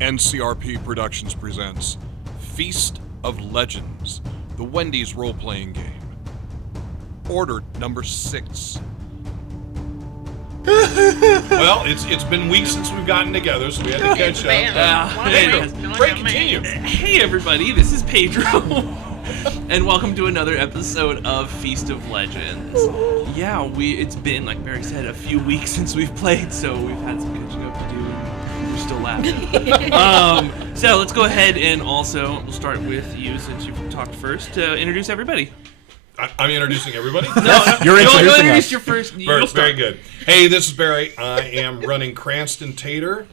NCRP Productions presents Feast of Legends, the Wendy's role-playing game. Order number 6. Well, it's been weeks since we've gotten together, so we had to catch up. Pedro, great, continue. Hey everybody, this is Pedro, and welcome to another episode of Feast of Legends. Yeah, it's been, like Mary said, a few weeks since we've played, so we've had some catching up to do, and we're still laughing. So let's go ahead and also we'll start with you since you've talked first to introduce everybody. I'm introducing everybody? No, You're introducing introduce us. your first. Very good. Hey, this is Barry. I am running Cranston Tater.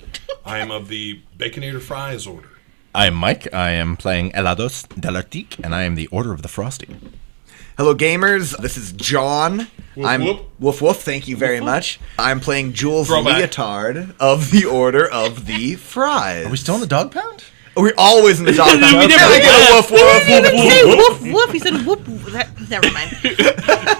I am of the Baconator Fries order. I'm Mike. I am playing Elados Delartique, and I am the Order of the Frosty. Hello, gamers. This is John. Woof, woof. Woof woof. Thank you very much. I'm playing Jules Throwback. Leotard of the Order of the Fries. Are we still in the dog pound? We're always in the dog pound. We never I get a woof woof. He didn't even say woof woof. He said whoop. Never mind.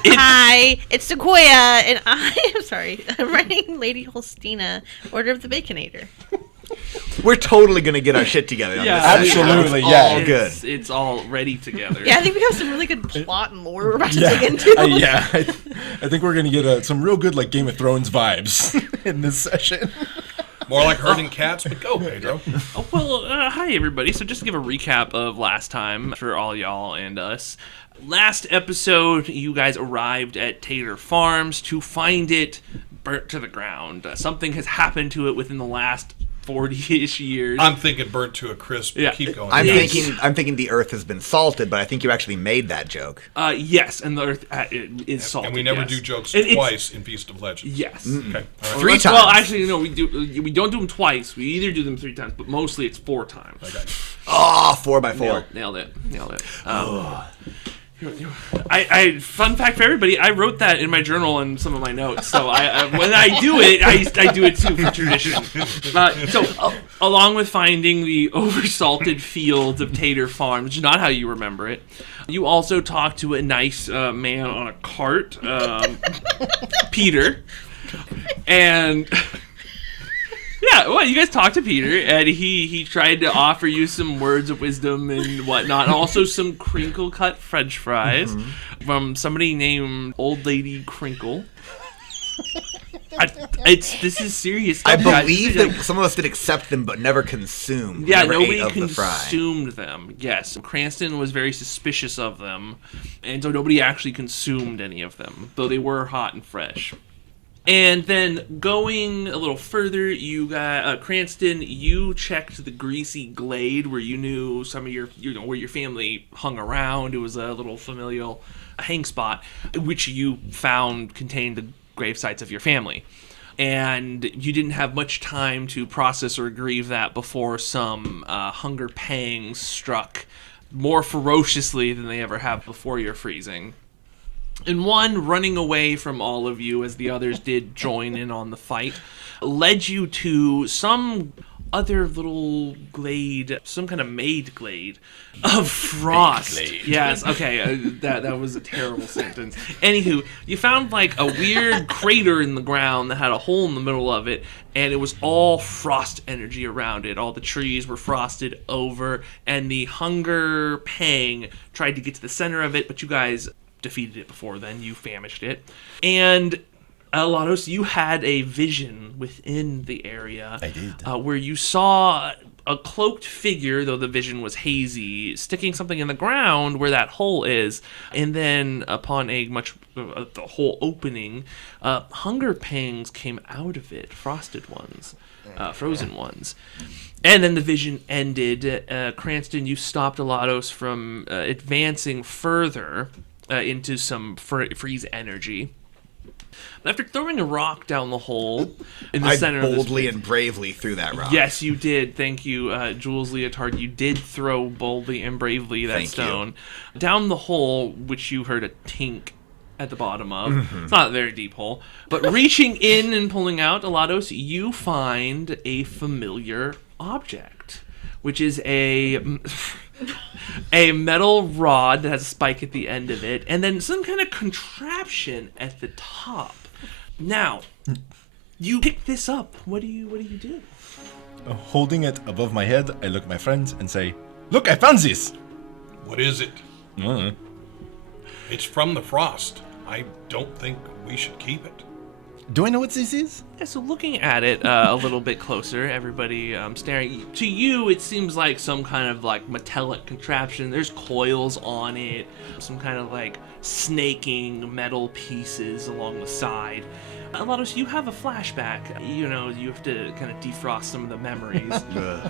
Hi, it's Sequoia, and I'm running Lady Holsteena, Order of the Baconator. We're totally gonna get our shit together. On Yeah, this. absolutely, It's yeah. all good. It's all ready together. Yeah, I think we have some really good plot and lore we're about to dig into. I think we're gonna get some real good Game of Thrones vibes in this session. More like herding cats, but go, Pedro. Hi everybody. So just to give a recap of last time for all y'all and us. Last episode, you guys arrived at Tater Farms to find it burnt to the ground. Something has happened to it within the last 40-ish years. I'm thinking burnt to a crisp. Yeah. Keep going. I'm Yes. thinking the Earth has been salted, but I think you actually made that joke. Yes, and the Earth is salted. And we never yes. do jokes It's- twice in Feast of Legends. Yes. Okay. All right. 3 times. Well, actually, no. We don't do them twice. We either do them 3 times, but mostly it's 4 times. Okay. Oh, 4x4. Nailed it. Fun fact for everybody, I wrote that in my journal and some of my notes. So when I do it, I do it too for tradition. Along with finding the oversalted fields of Tater Farm, which is not how you remember it, you also talked to a nice man on a cart, Peter, and. Yeah, well, you guys talked to Peter, and he tried to offer you some words of wisdom and whatnot, and also some crinkle-cut French fries from somebody named Old Lady Crinkle. This is serious stuff, I guys. believe that some of us did accept them, but never consumed. Yeah, never nobody ate of the fry. consumed them. Yes, Cranston was very suspicious of them, and so nobody actually consumed any of them, though they were hot and fresh. And then going a little further, you got Cranston. You checked the greasy glade where you knew some of where your family hung around. It was a little familial hang spot, which you found contained the grave sites of your family. And you didn't have much time to process or grieve that before some hunger pangs struck more ferociously than they ever have before your freezing. And one, running away from all of you as the others did join in on the fight, led you to some other little glade, some kind of made glade of frost. Yes, okay, that was a terrible sentence. Anywho, you found a weird crater in the ground that had a hole in the middle of it, and it was all frost energy around it. All the trees were frosted over, and the hunger pang tried to get to the center of it, but you guys defeated it before then. You famished it. And Elados, you had a vision within the area. I did. Where you saw a cloaked figure, though the vision was hazy, sticking something in the ground where that hole is. And then upon the hole opening, hunger pangs came out of it, frosted ones, frozen ones. And then the vision ended. Cranston, you stopped Elados from advancing further into some freeze energy. But after throwing a rock down the hole in the center of this boldly and bravely threw that rock. Yes, you did. Thank you, Jules Leotard. You did throw boldly and bravely that Thank stone down the hole, which you heard a tink at the bottom of. It's not a very deep hole. But reaching in and pulling out, Elados, you find a familiar object, which is a metal rod that has a spike at the end of it, and then some kind of contraption at the top. Now, you pick this up. What do you do? holding it above my head, I look at my friends and say, "Look, I found this." What is it? Mm. It's from the frost. I don't think we should keep it. Do I know what this is? Yeah, so looking at it a little bit closer, everybody staring. To you, it seems like some kind of like metallic contraption. There's coils on it, some kind of like snaking metal pieces along the side. Elados, you have a flashback. You know, you have to kind of defrost some of the memories.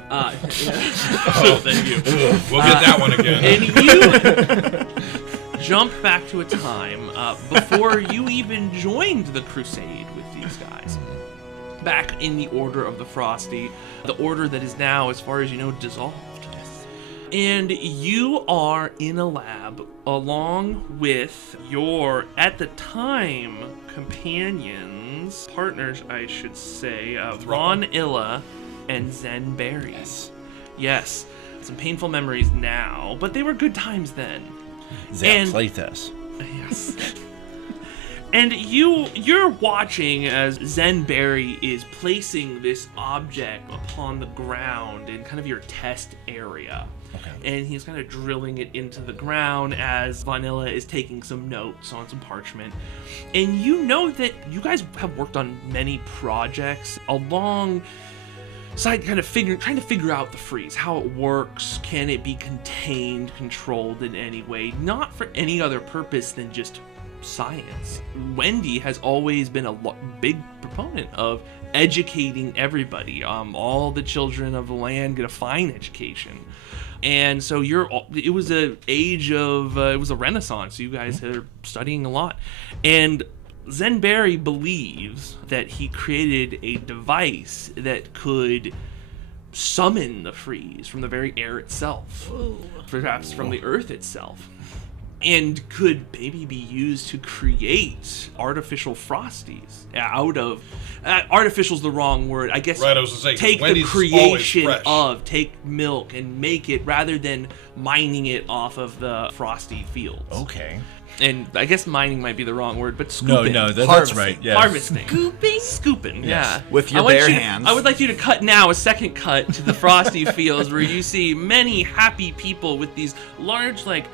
Oh, thank you. We'll get that one again. And you jump back to a time before you even joined the crusade with these guys. Back in the Order of the Frosty, the order that is now, as far as you know, dissolved. And you are in a lab along with your, at the time, companions, partners, I should say, Ron Illa and Zen Berry. Yes. Some painful memories now, but they were good times then. They played us. Yes. And you're watching as Zen Berry is placing this object upon the ground in kind of your test area. Okay. And he's kind of drilling it into the ground as Vanilla is taking some notes on some parchment. And you know that you guys have worked on many projects alongside kind of trying to figure out the freeze, how it works, can it be contained, controlled in any way, not for any other purpose than just science. Wendy has always been a big proponent of educating everybody. All the children of the land get a fine education. And so it was a age of, it was a renaissance. You guys are studying a lot. And Zen Berry believes that he created a device that could summon the freeze from the very air itself. Ooh. Perhaps from the earth itself. And could maybe be used to create artificial frosties out of... artificial's the wrong word. I guess right, I was gonna say, take Wendy's the creation of, take milk and make it rather than mining it off of the frosty fields. Okay. And I guess mining might be the wrong word, but scooping. No, that's right. Yes. Harvesting. Scooping? Scooping, Yes. yeah. With your bare hands. I would like you to cut now a second cut to the frosty fields where you see many happy people with these large, like,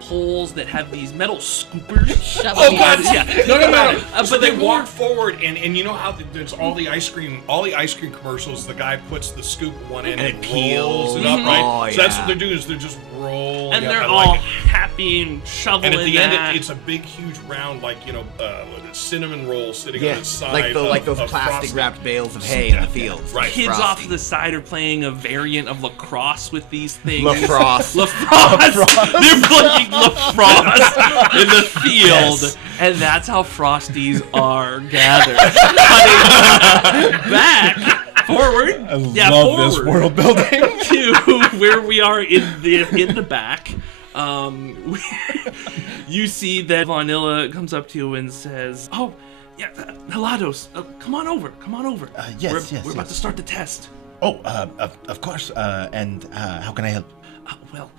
poles that have these metal scoopers. Oh God! Yeah. No. So But they they're walk forward, and you know how there's all the ice cream commercials. The guy puts the scoop at one end And and it rolls peels. it up, right? Oh, So that's yeah. what they're doing is they're just rolling. And up. they're I all like it. happy and shoveling And at the end, that. it's a big, huge round, like cinnamon roll sitting Yeah, on the side, like those of plastic frosting. wrapped bales of hay in the fields. Right. Kids Frosty. off to the side are playing a variant of lacrosse with these things. Lacrosse. Lacrosse. They're playing lacrosse in the field, Yes. and that's how Frosties are gathered. Back, forward, I love this forward world building. to where we are in the back. You see that Vanilla comes up to you and says, "Oh, yeah, Elados, come on over. Yes, We're about to start the test." Oh, of course. And how can I help? Well,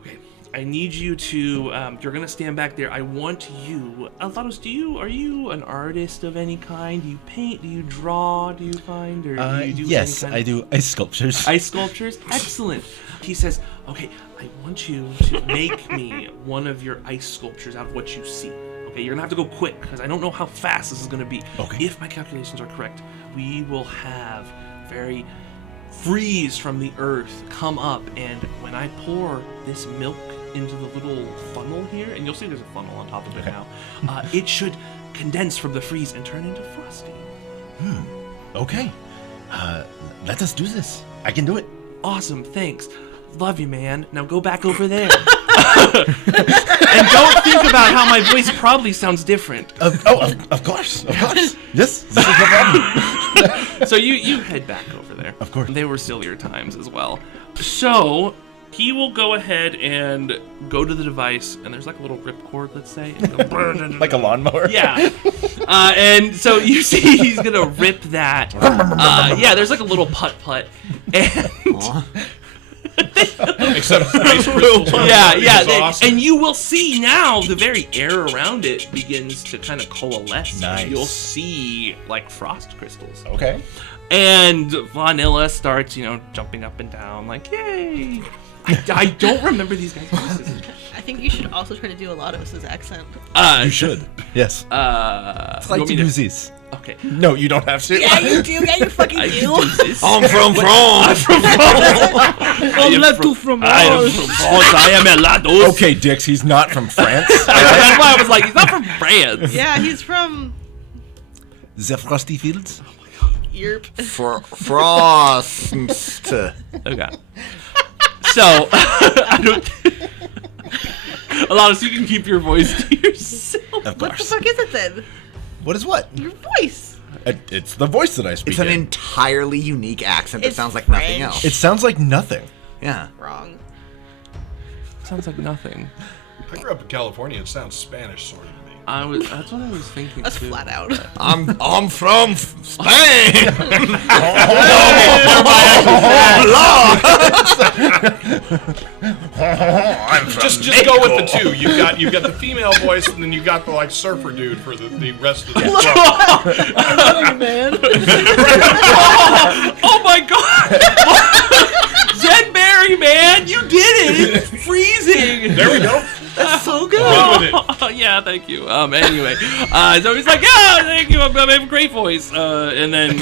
okay. I need you to. You're gonna stand back there. I want you, Elados. Are you an artist of any kind? Do you paint? Do you draw? Do you find? Or do you do Yes, any kind I do ice sculptures. Ice sculptures? Excellent. He says, "Okay, I want you to make me one of your ice sculptures out of what you see. Okay, you're gonna have to go quick because I don't know how fast this is gonna be. Okay. If my calculations are correct, we will have very freeze from the earth come up, and when I pour this milk into the little funnel here, and you'll see there's a funnel on top of it now, it should condense from the freeze and turn into frosty." Okay. Let us do this. I can do it. Awesome, thanks. Love you, man. Now go back over there. And don't think about how my voice probably sounds different. Of course. Yes, this is no problem. So you head back over there. Of course. They were sillier times as well. So he will go ahead and go to the device, and there's like a little ripcord, let's say. And go, Like a lawnmower. yeah. And so you see he's going to rip that. Yeah, there's like a little putt-putt. And Except ice crystals. Yeah, yeah. It's awesome. And you will see now the very air around it begins to kind of coalesce. Nice. You'll see like frost crystals. Okay. And Vanilla starts, jumping up and down like, yay. I don't remember these guys' voices. I think you should also try to do Elados' accent. You should. Yes. I'd like to do this. Okay. No, you don't have to. Yeah, you do. Yeah, you fucking I do. can do this. I'm from France. I am from France. I am Elados. Okay, Dix, he's not from France. That's why I was like, he's not from France. Yeah, he's from The Frosty Fields? Europe. Frost. Okay. So, I don't. Elados, you can keep your voice to yourself. Of What the course. fuck is it then? What is what? Your voice. It's the voice that I speak It's an in. entirely unique accent that It's sounds like nothing French. else. It sounds like nothing. Yeah. Wrong. Sounds like nothing. I grew up in California. It sounds Spanish sort of to me. That's what I was thinking That's too. flat out. I'm from Spain. Just go with the two. You've got the female voice, and then you got the like surfer dude for the rest of the club. I love you, man. Oh my god! Zenberry, man, you did it! It's freezing. There we go. That's so good. Run with it. Oh, yeah, thank you. Anyway, so he's like, yeah, thank you. I have a great voice. And then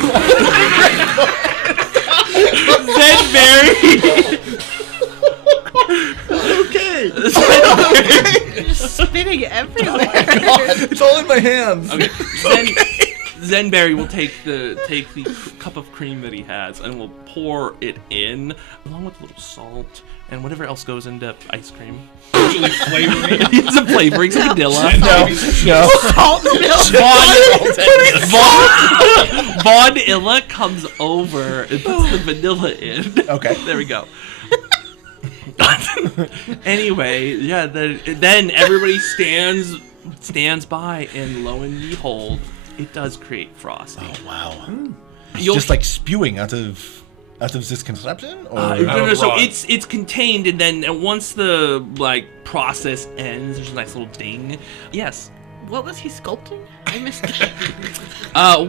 Zenberry. Okay. You're just spitting everywhere. It's all in my hands. Okay. Zenberry will take the cup of cream that he has and will pour it in, along with a little salt and whatever else goes into ice cream. Usually flavoring. It's a flavoring, some vanilla. No. Salt and milk. Von Illa comes over and puts the vanilla in. Okay. There we go. Anyway, yeah. Then everybody stands by, and lo and behold, it does create frosty. Oh, wow. It's You'll- just like spewing out of this contraption? Or? No, so Rod. it's contained, and then once the process ends, there's a nice little ding. Yes. What was he sculpting? I missed it.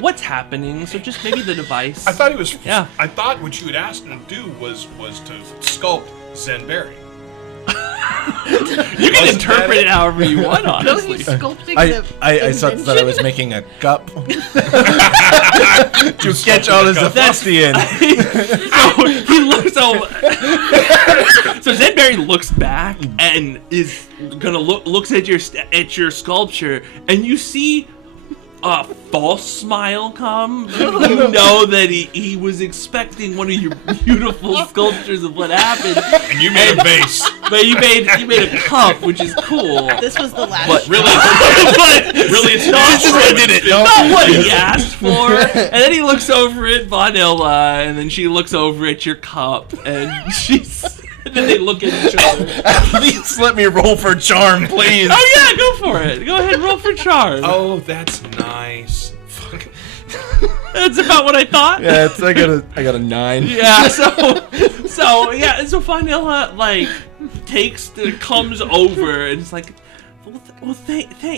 What's happening? So just maybe the device. I thought he was. Yeah. I thought what you had asked him to do was to sculpt Zenberry. You can interpret it however you want, No, honestly. he's sculpting I the thought that I was invention. making a cup to catch all his frosty in. So he looks over. So Zenberry looks back and is gonna looks at your sculpture, and you see a false smile come. You know that he was expecting one of your beautiful sculptures of what happened, And you made a base. but you made a cup, which is cool. This was the last. But Really, really, it's not. Not what he asked for. And then he looks over at Vanilla, and then she looks over at your cup, and and then they look at each other. At least let me roll for charm, please. Oh yeah, go for it. Go ahead, roll for charm. Oh, that's nice. Fuck. That's about what I thought. Yeah, I got a 9. Yeah, so Vanilla comes over and it's like,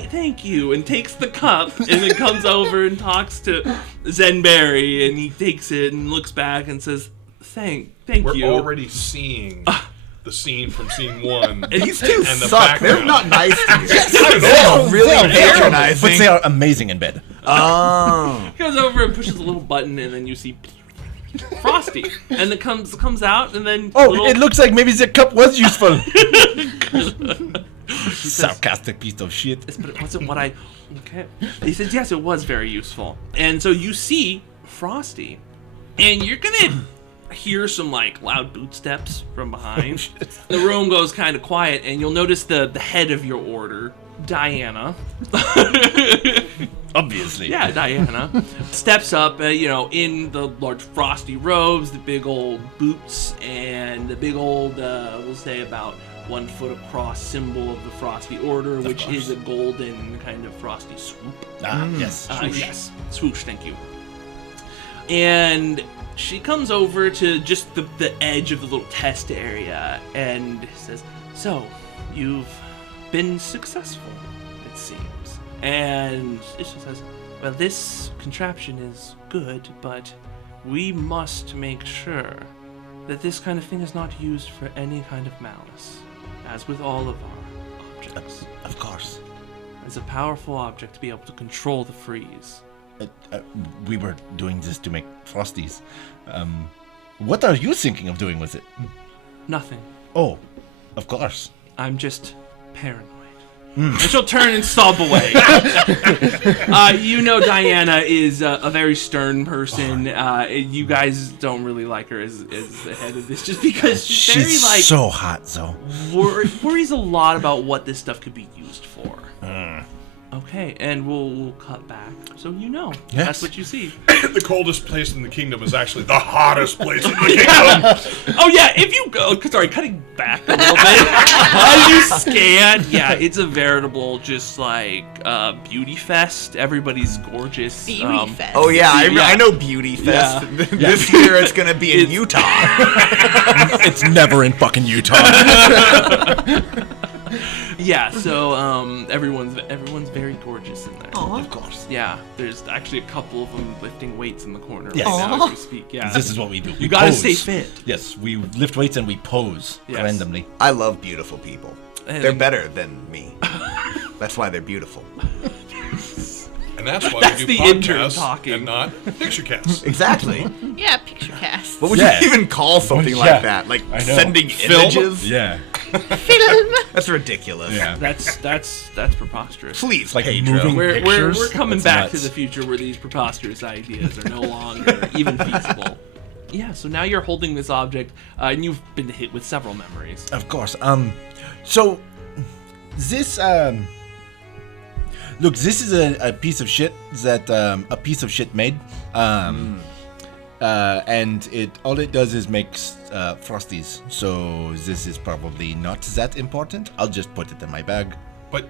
thank you, and takes the cup and then comes over and talks to Zenberry, and he takes it and looks back and says, thank We're you. already seeing the scene from scene 1. These two And the suck. They're background. not nice to you. They're really But patronizing. they are amazing in bed. Oh. He goes over and pushes a little button, and then you see Frosty, and it comes out, and then It looks like maybe the cup was useful. Sarcastic piece of shit. But it wasn't what I. Okay. He says, yes, it was very useful. And so you see Frosty, and you're gonna hear some loud boot steps from behind. The room goes kind of quiet, and you'll notice the head of your order, Diana. Obviously. Yeah, Diana steps up, in the large frosty robes, the big old boots, and the big old, we'll say about 1 foot across symbol of the Frosty Order, which is a golden kind of frosty swoop. Yes. Yes, swoosh, thank you. And She comes over to just the edge of the little test area and says, "So, you've been successful, it seems." And she says, "Well, this contraption is good, but we must make sure that this kind of thing is not used for any kind of malice, as with all of our objects. Of course. It's a powerful object to be able to control the freeze." We were doing this to make Frosties. What are you thinking of doing with it? Nothing. Oh, of course. I'm just paranoid. And she'll turn and stomp away. Diana is a very stern person. You guys don't really like her as the head of this, just because she's very, so hot, though. worries a lot about what this stuff could be used for. Okay, and we'll cut back. So Yes. That's what you see. The coldest place in the kingdom is actually the hottest place in the kingdom. Oh yeah, if you go, sorry, cutting back a little bit. As you scan, yeah, it's a veritable just like beauty fest. Everybody's gorgeous. Beauty fest. Oh yeah, Yeah. I know Beauty Fest. Yeah. This year it's gonna be in Utah. It's never in fucking Utah. Yeah, so everyone's very gorgeous in there. Aw. Of course. Yeah, there's actually a couple of them lifting weights in the corner Yes. right now Aw. as we speak. Yeah, This is what we do. you We gotta pose. stay fit. Yes, we lift weights and we pose Yes. randomly. I love beautiful people. And- They're better than me. That's why they're beautiful. And that's why That's we the do intern podcasts talking. and not picture casts. Exactly. Yeah, picture cast. What would Yeah. you even call something Yeah. like that? Like I know. sending Film? images? Yeah. Film. That's ridiculous. Yeah. That's preposterous. Please, Like Pedro. moving- We're Pictures? coming That's back nuts. to the future where these preposterous ideas are no longer even feasible. Yeah, so now you're holding this object, and you've been hit with several memories. Of course. So this look, this is a piece of shit that a piece of shit made. And all it does is makes Frosties. So this is probably not that important. I'll just put it in my bag. But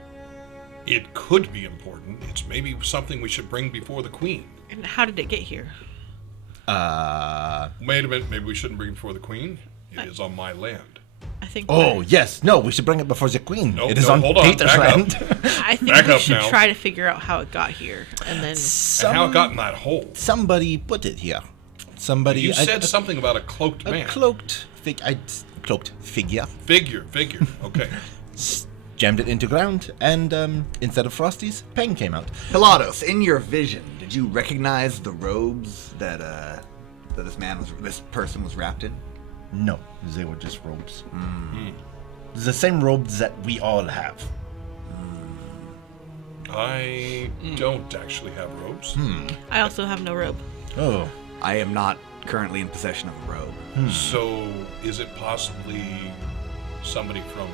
it could be important. It's maybe something we should bring before the queen. And how did it get here? Wait a minute, maybe we shouldn't bring it before the queen. It is on my land. I think. Oh yes, no, we should bring it before the queen. No, it is no, on hold on, Tater's back up. land. I think Back we up should now. try to figure out how it got here, and then. And how it got in that hole. Somebody put it here. Somebody. You a- said a, something about a cloaked a man. cloaked figure. Figure. Okay. Jammed it into ground, and instead of Frosties, Peng came out. Elados, in your vision, did you recognize the robes that this person was wrapped in? No, they were just robes. The same robes that we all have. I don't actually have robes. I also have no robe. Oh, I am not currently in possession of a robe. So is it possibly somebody from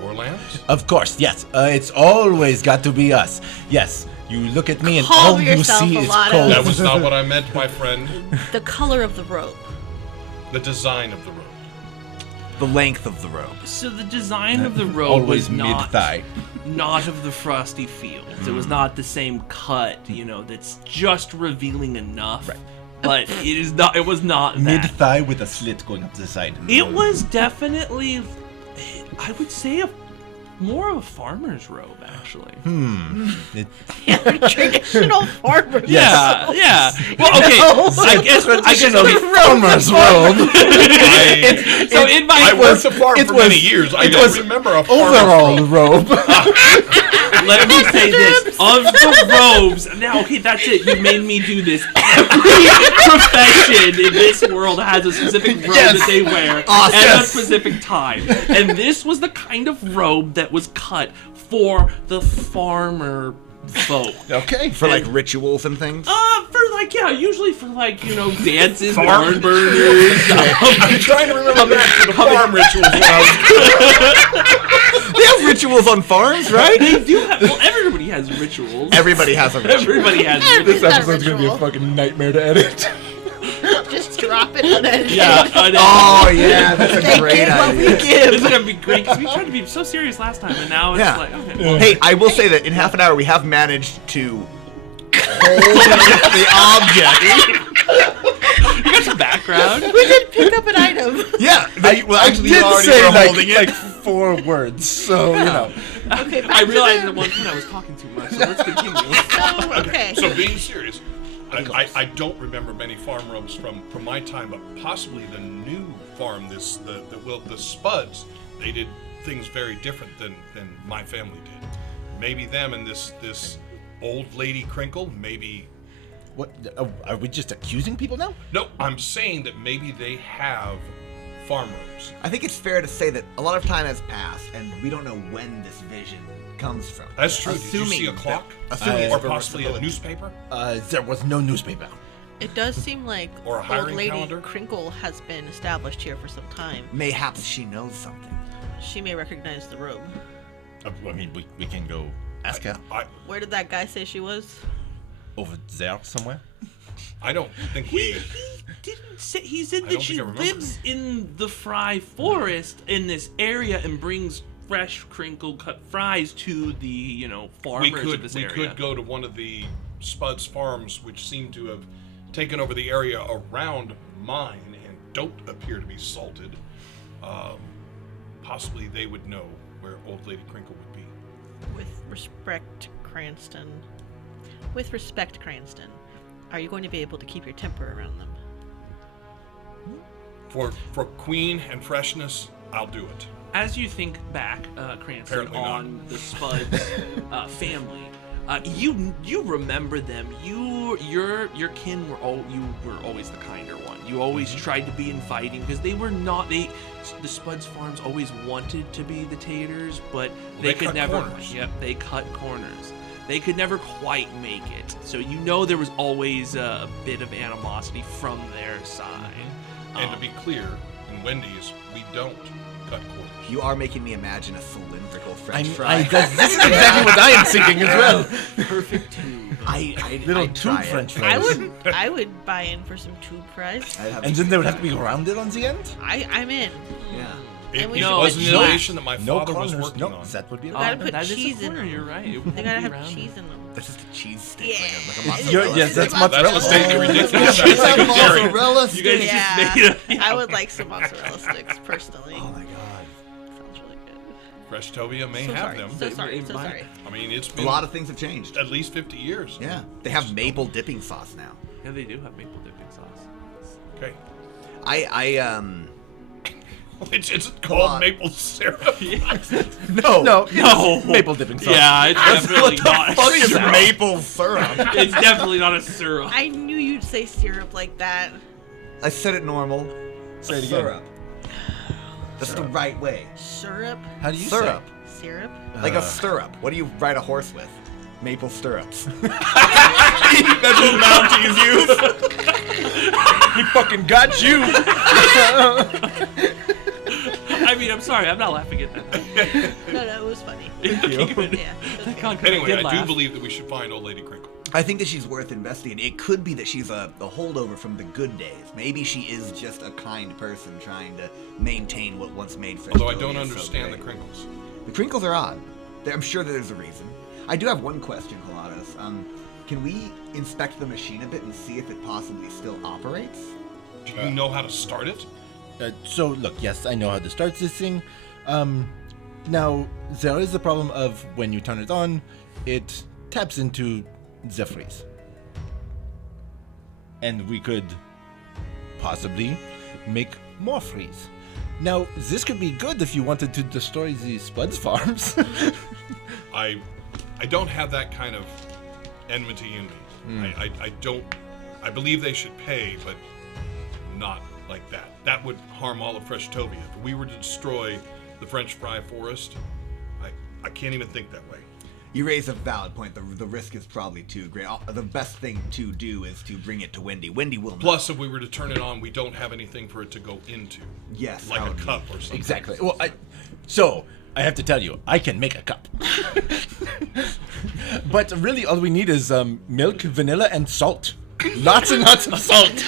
your lands? of course, yes. It's always got to be us. Yes, you look at me and Call all you yourself see is Elados. cold. That was not what I meant, my friend. The color of the robe. The design of the robe. The length of the robe. So the design of the robe Always was not mid-thigh. not of the Frosty Fields. It was not the same cut, that's just revealing enough. Right. But it is not. It was not that. Mid-thigh with a slit going up to the side. It was definitely, I would say, more of a farmer's robe, actually. It- Traditional farmer. Yeah, yeah. Well, okay. I guess farmer's robe. so in my I worked a farm it for was- many years. I it don't was remember a farmer's Overall robe. robe. let me say this of the robes. Now, okay, that's it. You made me do this. Every profession in this world has a specific robe that they wear Awesome. at a Yes. specific time, and this was the kind of robe that was cut for the farmer folk. Okay. For like rituals and things? Usually for dances, barn burners. I'm trying to remember back to the farm rituals when I was They have rituals on farms, right? They do have. Well, everybody has rituals. Everybody has a ritual. Everybody has. This Everybody's got a episode's gonna be a ritual. fucking nightmare to edit. Just drop it on it. Yeah. I know. Oh yeah, that's a They great give what we idea. give. This is gonna be great because we tried to be so serious last time, and now it's Yeah. like, okay. Well, Hey, I will say that in half an hour we have managed to hold the object. background. We did pick up an item. Yeah. Actually, did you already say were holding it. like 4 words, so you know. Okay, back I to realized the- at one point I was talking too much, so let's continue. Oh, okay. So being serious, I don't remember many farm robes from my time, but possibly the new farm, the Spuds, they did things very different than my family did. Maybe them and this old lady Crinkle, maybe. What? Are we just accusing people now? No, I'm saying that maybe they have farm robes. I think it's fair to say that a lot of time has passed, and we don't know when this vision comes from. That's true. Did you see a Assuming clock? assuming Or it's possibly a reversibility. newspaper? There was no newspaper. It does seem like Or a old hiring lady calendar? Crinkle has been established here for some time. Mayhaps she knows something. She may recognize the robe. I mean, we can go ask her Where did that guy say she was? over there somewhere. I don't think we. Didn't say, he said I that don't she think I remember. lives in the fry forest in this area and brings fresh crinkle cut fries to the farmers of this We area. could go to one of the Spuds farms, which seem to have taken over the area around mine and don't appear to be salted. Possibly they would know where Old Lady Crinkle would be. With respect, Cranston. With respect, Cranston. Are you going to be able to keep your temper around them? For Queen and Freshness, I'll do it. As you think back, Cranston, Apparently not. on the Spuds family, you remember them. Your kin you were always the kinder one. You always tried to be inviting because they were not. The Spuds farms always wanted to be the Taters, but they could cut never. corners. Yep, they cut corners. They could never quite make it. So there was always a bit of animosity from their side. And to be clear, in Wendy's, we don't cut corners. You are making me imagine a cylindrical French fry. This is exactly what I am thinking as well. Perfect tube. Little I'd tube try it. French fries. I would buy in for some tube fries. I'd have And then they would have to be rounded on the end. I'm in. yeah. It, And we it should was put an cheese. innovation that my No father was corners. working No, on. that would be. We gotta put that is a cheese in corner, them. You're right. It They would gotta be have rounded. cheese in them. That's just a cheese stick, Yeah. like a mozzarella. Yes, that's It's mozzarella. That's statement ridiculous. That's That's a secondary. mozzarella You stick. guys just made Yeah, it. I would like some mozzarella sticks personally. Oh my god. Sounds really good. Freshtovia may So have sorry. them. So sorry. So might. sorry. I mean, it's A been lot of things have changed. at least 50 years. Yeah. They have maple dipping sauce now. Yeah, they do have maple dipping sauce. Okay. Which isn't on. called maple syrup. No, No. maple dipping sauce. Yeah, it's definitely not a syrup. maple syrup? It's definitely not a syrup. I knew you'd say syrup like that. I said it normal. Say it again. Syrup. That's the right way. Syrup? How do you Syrup. Syrup? Like a stirrup. What do you ride a horse with? Maple stirrups. That's what Mounties use. He fucking got you. I mean, I'm sorry, I'm not laughing at that. No, it was funny. Thank you. Yeah. it was good. Anyway, I do believe that we should find Old Lady Crinkle. I think that she's worth investigating. It could be that she's a holdover from the good days. Maybe she is just a kind person trying to maintain what once made Freshness. Although I don't understand the Crinkles. The crinkles are odd. I'm sure that there's a reason. I do have one question, Elados. Can we inspect the machine a bit and see if it possibly still operates? Do you know how to start it? So look, yes, I know how to start this thing. Now there is the problem of when you turn it on, it taps into the freeze, and we could possibly make more freeze. Now this could be good if you wanted to destroy the Spuds farms. I don't have that kind of enmity in me. I don't. I believe they should pay, but not like that. That would harm all of Freshtovia. If we were to destroy the French fry forest, I can't even think that way. You raise a valid point. The risk is probably too great. The best thing to do is to bring it to Wendy. Wendy will know. Plus, if we were to turn it on, we don't have anything for it to go into. Yes, Like that a would be- cup or something. Exactly. Well, so I have to tell you, I can make a cup. But really, all we need is milk, vanilla, and salt. Lots and lots of salt.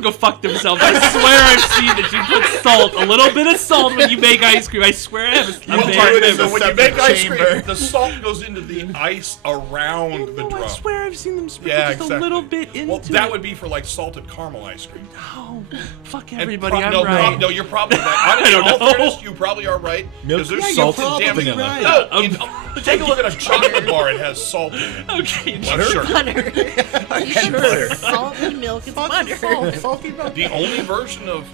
everyone go fuck themselves. I swear I've seen that you put salt, a little bit of salt when you make ice cream. I swear I have a So when you make ice cream, chamber. the salt goes into the ice around the No, I drum. swear I've seen them sprinkle just a little bit into Well, that it. would be for like salted caramel ice cream. Oh, fuck And everybody, I'm no, right. No, you're probably right. I don't In all know. fairness, you probably are right. Milk, Because there's yeah, salt you're in damn probably vanilla. right. No, take a look at a chocolate bar. It has salt in it. Okay, I'm sure. Butter. You put salt and milk and butter. Salty milk. The only version of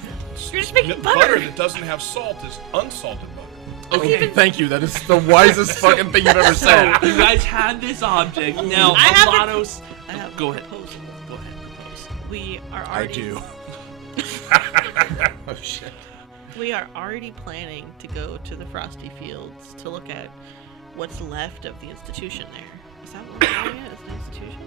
You're just making butter butter. that doesn't have salt is unsalted butter. okay. Thank you. That is the wisest fucking thing you've ever So, said. you guys had this object. Now, I have a- Elados... I have a Go ahead. proposal. Go ahead, propose. We are already. Oh shit. We are already planning to go to the Frosty Fields to look at what's left of the institution there. Is that what we're calling it? Is it an institution?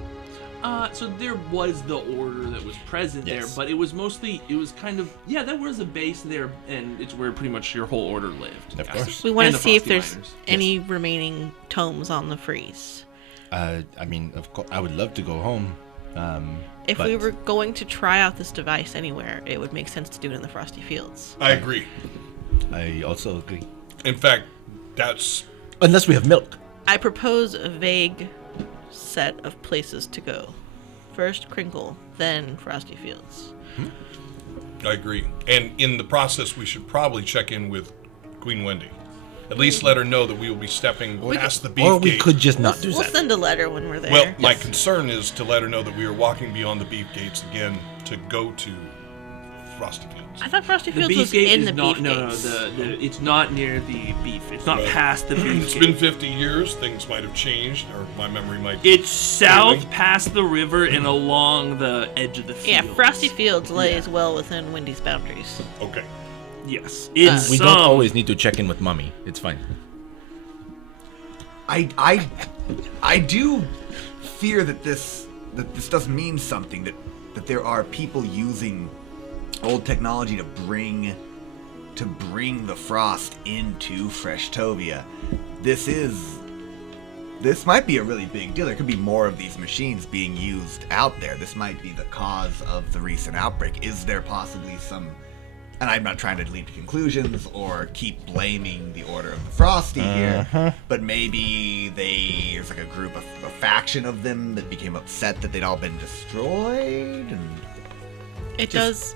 So there was the order that was present there, Yes. but it was mostly, it was kind of, yeah, there was a base there, and it's where pretty much your whole order lived. Of course. We want And to the see if Frosty there's Miners. any remaining tomes on the freeze. I mean, of course, I would love to go home. If but we were going to try out this device anywhere, it would make sense to do it in the Frosty Fields. I agree. I also agree. In fact, that's Unless we have milk. I propose a vague set of places to go. First Crinkle, then Frosty Fields. I agree. And in the process, we should probably check in with Queen Wendy. At least let her know that we will be stepping past the beef Or we gate. could just not do We'll that. send a letter when we're there. Well, my concern is to let her know that we are walking beyond the beef gates again to go to Frosty Fields. I thought Frosty The Fields beef was gate in is the not, beef no, gates. it's not near the beef. It's not Right. past the beef It's gate. been 50 years. Things might have changed, or my memory might. It's south Really? past the river and along the edge of the Yeah, field. Frosty Fields lays well within Wendy's boundaries. Okay. Yes, it's We don't always need to check in with Mummy. It's fine. I do fear that this does mean something, that there are people using old technology to bring the frost into Freshtovia. This might be a really big deal. There could be more of these machines being used out there. This might be the cause of the recent outbreak. Is there possibly some... And I'm not trying to lead to conclusions or keep blaming the Order of the Frosty here, but maybe there's like a group, a faction of them that became upset that they'd all been destroyed, and It does.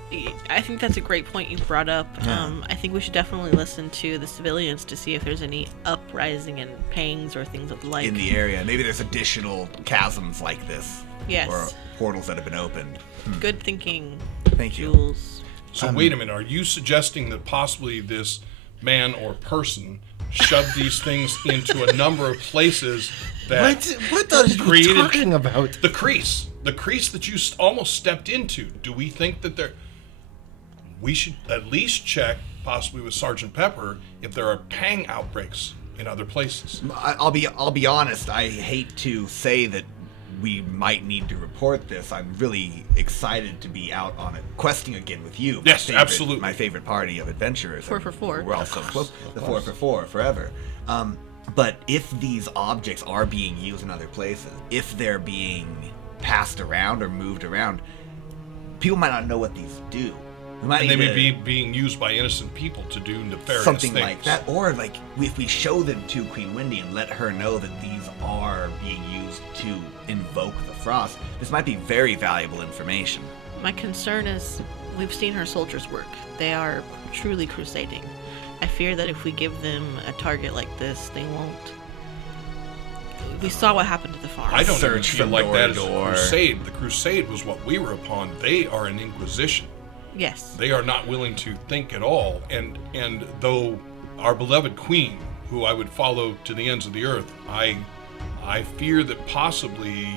I think that's a great point you brought up. I think we should definitely listen to the civilians to see if there's any uprising and pangs or things of the like. in the area, maybe there's additional chasms like this, Yes. or portals that have been opened. Good thinking, Thank you. Jules. So wait a minute. Are you suggesting that possibly this man or person shoved these things into a number of places that What are you created talking about? the crease that you almost stepped into? Do we think that we should at least check, possibly with Sergeant Pepper, if there are pang outbreaks in other places? I'll be honest. I hate to say that we might need to report this. I'm really excited to be out on a questing again with you. Yes, absolutely. My favorite party of adventurers. 4 for 4. We're also close. The 4 for 4 forever. But if these objects are being used in other places, if they're being passed around or moved around, people might not know what these do. We might And they need may to- be being used by innocent people to do nefarious something things. like that, or like if we show them to Queen Wendy and let her know that these are being used to invoke the frost, this might be very valuable information. My concern is we've seen her soldiers work. They are truly crusading. I fear that if we give them a target like this, they won't. We saw what happened to the farm. I don't even Search feel from like door that to is a door. crusade. The crusade was what we were upon. They are an inquisition. Yes. They are not willing to think at all. And though our beloved queen, who I would follow to the ends of the earth, I fear that possibly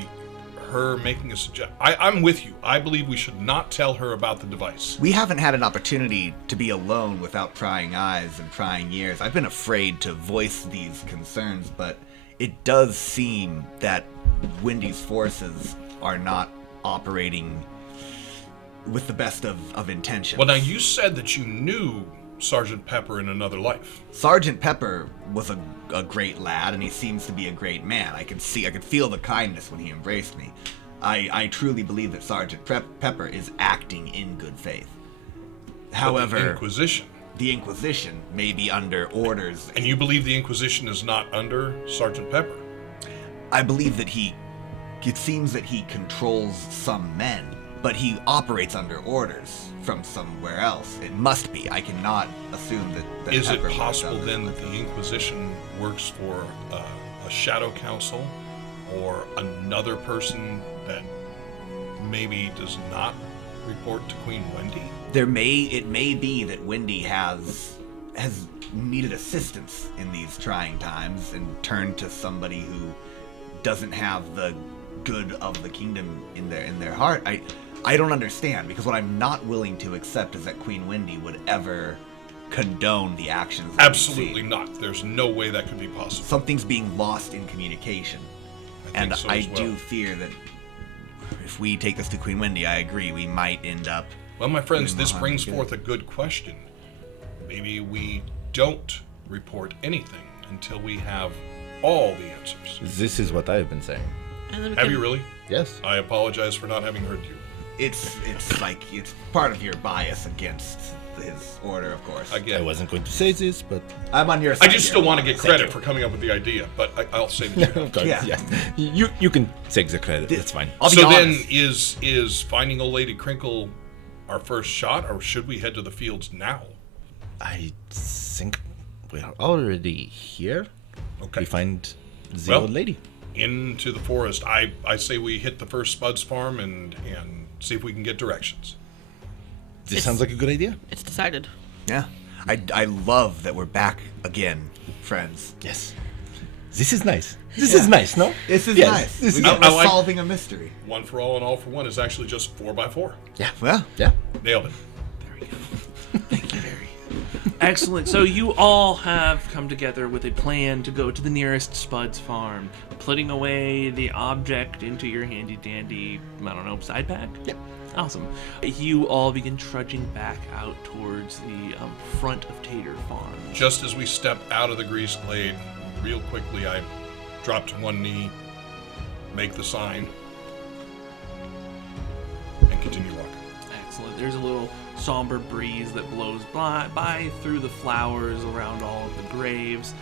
her making a suggestion. I'm with you. I believe we should not tell her about the device. We haven't had an opportunity to be alone without prying eyes and prying ears. I've been afraid to voice these concerns, but it does seem that Wendy's forces are not operating with the best of intentions. Well, now you said that you knew Sergeant Pepper in another life. Sergeant Pepper was a great lad, and he seems to be a great man. I could feel the kindness when he embraced me. I truly believe that Sergeant Pepper is acting in good faith. But However, the Inquisition. the Inquisition may be under orders. And you believe the Inquisition is not under Sergeant Pepper? I believe that it seems that he controls some men, but he operates under orders from somewhere else. It must be. I cannot assume that Is it Pepper works possible under then that something. the Inquisition works for a Shadow Council or another person that maybe does not report to Queen Wendy? It may be that Wendy has needed assistance in these trying times and turned to somebody who doesn't have the good of the kingdom in their heart. I don't understand, because what I'm not willing to accept is that Queen Wendy would ever condone the actions that we've Absolutely seen. not. There's no way that could be possible. Something's being lost in communication. I And think so I as well. do fear that if we take this to Queen Wendy, I agree, we might end up... Well, my friends, this Behind brings good. forth a good question. Maybe we don't report anything until we have all the answers. This is what I've been saying. And then we Have can- you really? Yes. I apologize for not having heard you. It's like it's part of your bias against his order, of course. I Again, wasn't going to say this, but I'm on your I side. just here. still want to get Thank credit you. for coming up with the idea, but I'll say that you have. of course, Yeah. yeah. You can take the credit. That's fine. I'll be So honest. then, is finding old Lady Crinkle our first shot, or should we head to the fields now? I think we're already here. Okay. We find the Well- old lady. Into the forest. I say we hit the first Spud's farm and see if we can get directions. This sounds like a good idea. It's decided. Yeah. I love that we're back again, friends. Yes. This is nice. This is nice, no? This is Yes, nice. this is- We're I like- solving a mystery. One for all and all for one is actually just 4x4. Yeah. Well, Yeah. Nailed it. Excellent. So you all have come together with a plan to go to the nearest Spud's farm, putting away the object into your handy-dandy, I don't know, side pack? Yep. Awesome. You all begin trudging back out towards the front of Tater Farm. Just as we step out of the grease glade, real quickly, I drop to one knee, make the sign, and continue walking. Excellent. There's a little somber breeze that blows by through the flowers around all of the graves.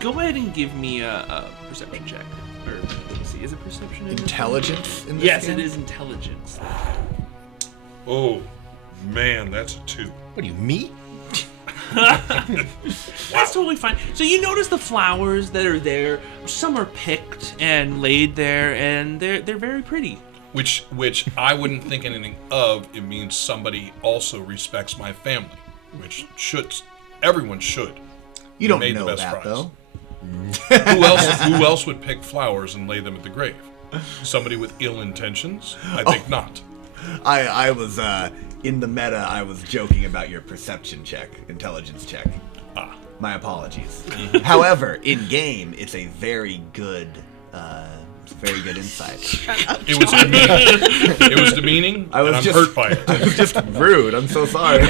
Go ahead and give me a perception check. Or, let me see, is it perception? in this intelligence in this Yes, game? it is intelligence. Oh, man, that's a 2. What are you, me? That's totally fine. So you notice the flowers that are there. Some are picked and laid there, and they're very pretty. Which I wouldn't think anything of. It means somebody also respects my family, which everyone should. You don't Made the know best that, prize. though. Who else would pick flowers and lay them at the grave? Somebody with ill intentions? I think not. I was, in the meta, I was joking about your perception check, intelligence check. Ah. My apologies. However, in game, it's a very good insight. It was demeaning. It was demeaning, I was and I'm just- hurt by it. I was just rude. I'm so sorry.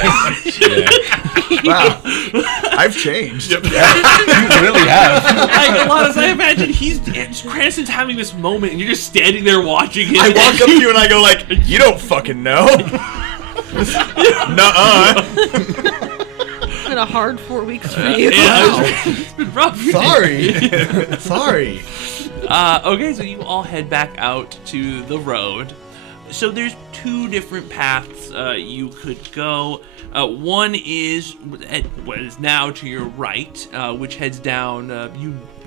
Wow. I've changed. Yep. You really have. Like, Elados, I imagine Cranston's having this moment, and you're just standing there watching him. I walk up to you and I go like, you don't fucking know. Nuh-uh. It's been a hard 4 weeks for you. It's been rough. Sorry. Sorry. Okay, so you all head back out to the road. So there's 2 different paths you could go. One is what is now to your right, which heads down.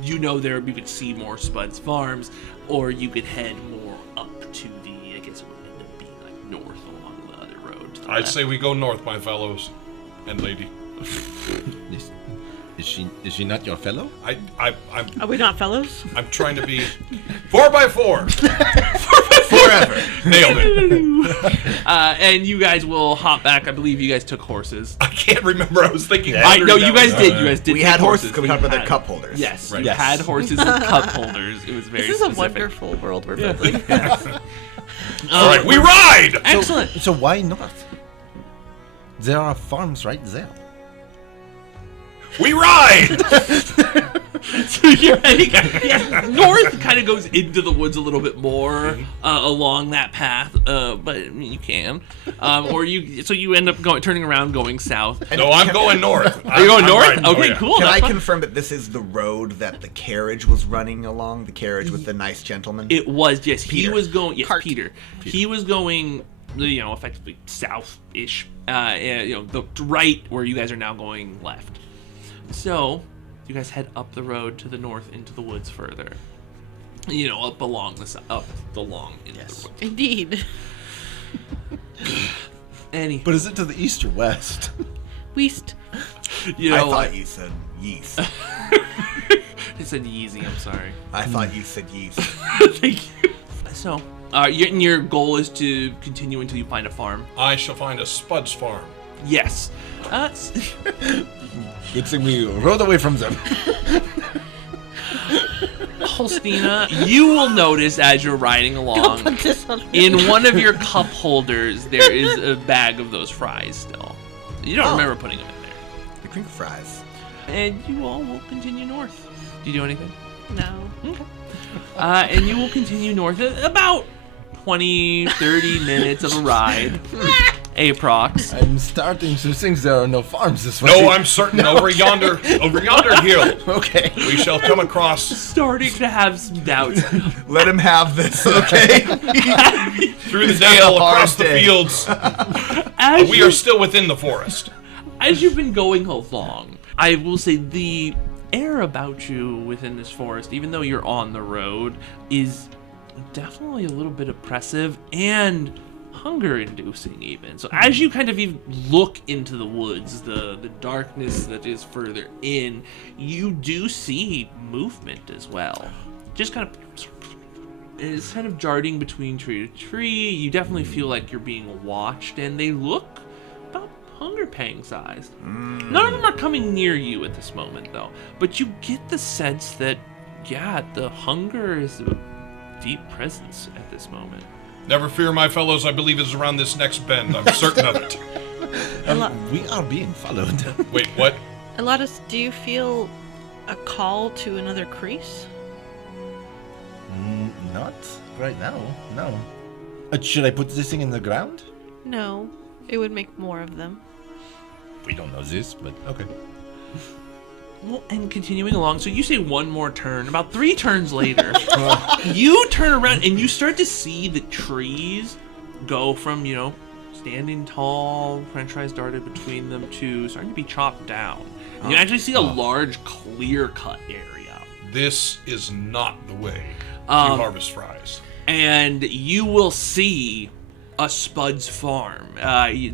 You know there you could see more Spud's farms, or you could head more up to the. I guess it would end up being like north along the other road. to the I'd left. say we go north, my fellows and lady. Is she not your fellow? Are we not fellows? I'm trying to be 4x4. Forever. Nailed it. And you guys will hop back. I believe you guys took horses. I can't remember. I was thinking. I know that you guys was- did. You guys did. We take had horses horses. because we You talked about their had- cup holders. Yes, Right. you Yes. had horses with cup holders. It was very This is a specific. wonderful world we're building. All right, we ride. Excellent. So why not? There are farms right there. We ride. So you're heading north, kind of goes into the woods a little bit more along that path, but I mean, you can, or you end up turning around, going south. No, I'm going north. Are you going north? riding- Okay, yeah. cool. Can I that's fine. confirm that this is the road that the carriage was running along? The carriage with the nice gentleman? It was, yes. He Peter. was going, yes, Cart. Peter. He was going, effectively south-ish, the right where you guys are now going left. So, you guys head up the road to the north into the woods further. Up along the up the long. Yes. Indeed. But is it to the east or west? Weast. I thought you said yeast. It said Yeezy, I'm sorry. I thought you said yeast. Thank you. So, your goal is to continue until you find a farm. I shall find a Spud's farm. Yes. Good thing we rode away from them. Holsteena, you will notice as you're riding along, Put this on. in one of your cup holders, there is a bag of those fries still. You don't remember putting them in there. The crinkle fries. And you all will continue north. Do you do anything? No. Okay. And you will continue north about 20, 30 minutes of a ride. Aprox. I'm starting to think there are no farms this way. No, I'm certain over yonder hill, Okay. we shall come across. Starting to have some doubts. Let him have this, okay? Through the It's been a dale, hard across the day. fields. As We are still within the forest. As you've been going along, I will say the air about you within this forest, even though you're on the road, is definitely a little bit oppressive and hunger-inducing even. So as you kind of even look into the woods, the darkness that is further in, you do see movement as well. Just kind of... It's kind of darting between tree to tree. You definitely feel like you're being watched, and they look about hunger pang sized. None of them are coming near you at this moment, though. But you get the sense that, yeah, the hunger is a deep presence at this moment. Never fear, my fellows. I believe it's around this next bend. I'm certain of it. We are being followed. Wait, what? Elados, do you feel a call to another crease? Not right now, no. Should I put this thing in the ground? No. It would make more of them. We don't know this, but okay. Well, and continuing along, so you say one more turn. About 3 turns later, you turn around and you start to see the trees go from, standing tall, french fries darted between them, to starting to be chopped down. You can actually see a large clear-cut area. This is not the way to harvest fries. And you will see a Spud's farm.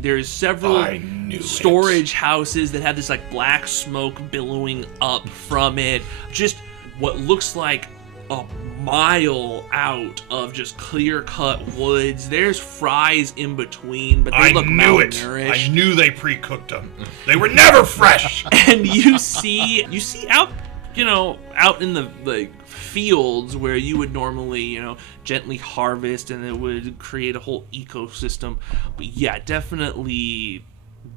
There's several I knew it. storage houses that have this like black smoke billowing up from it. Just what looks like a mile out of just clear-cut woods. There's fries in between, but they I look knew it. malnourished. I knew they pre-cooked them. They were never fresh. And you see out in the fields where you would normally gently harvest, and it would create a whole ecosystem. But yeah, definitely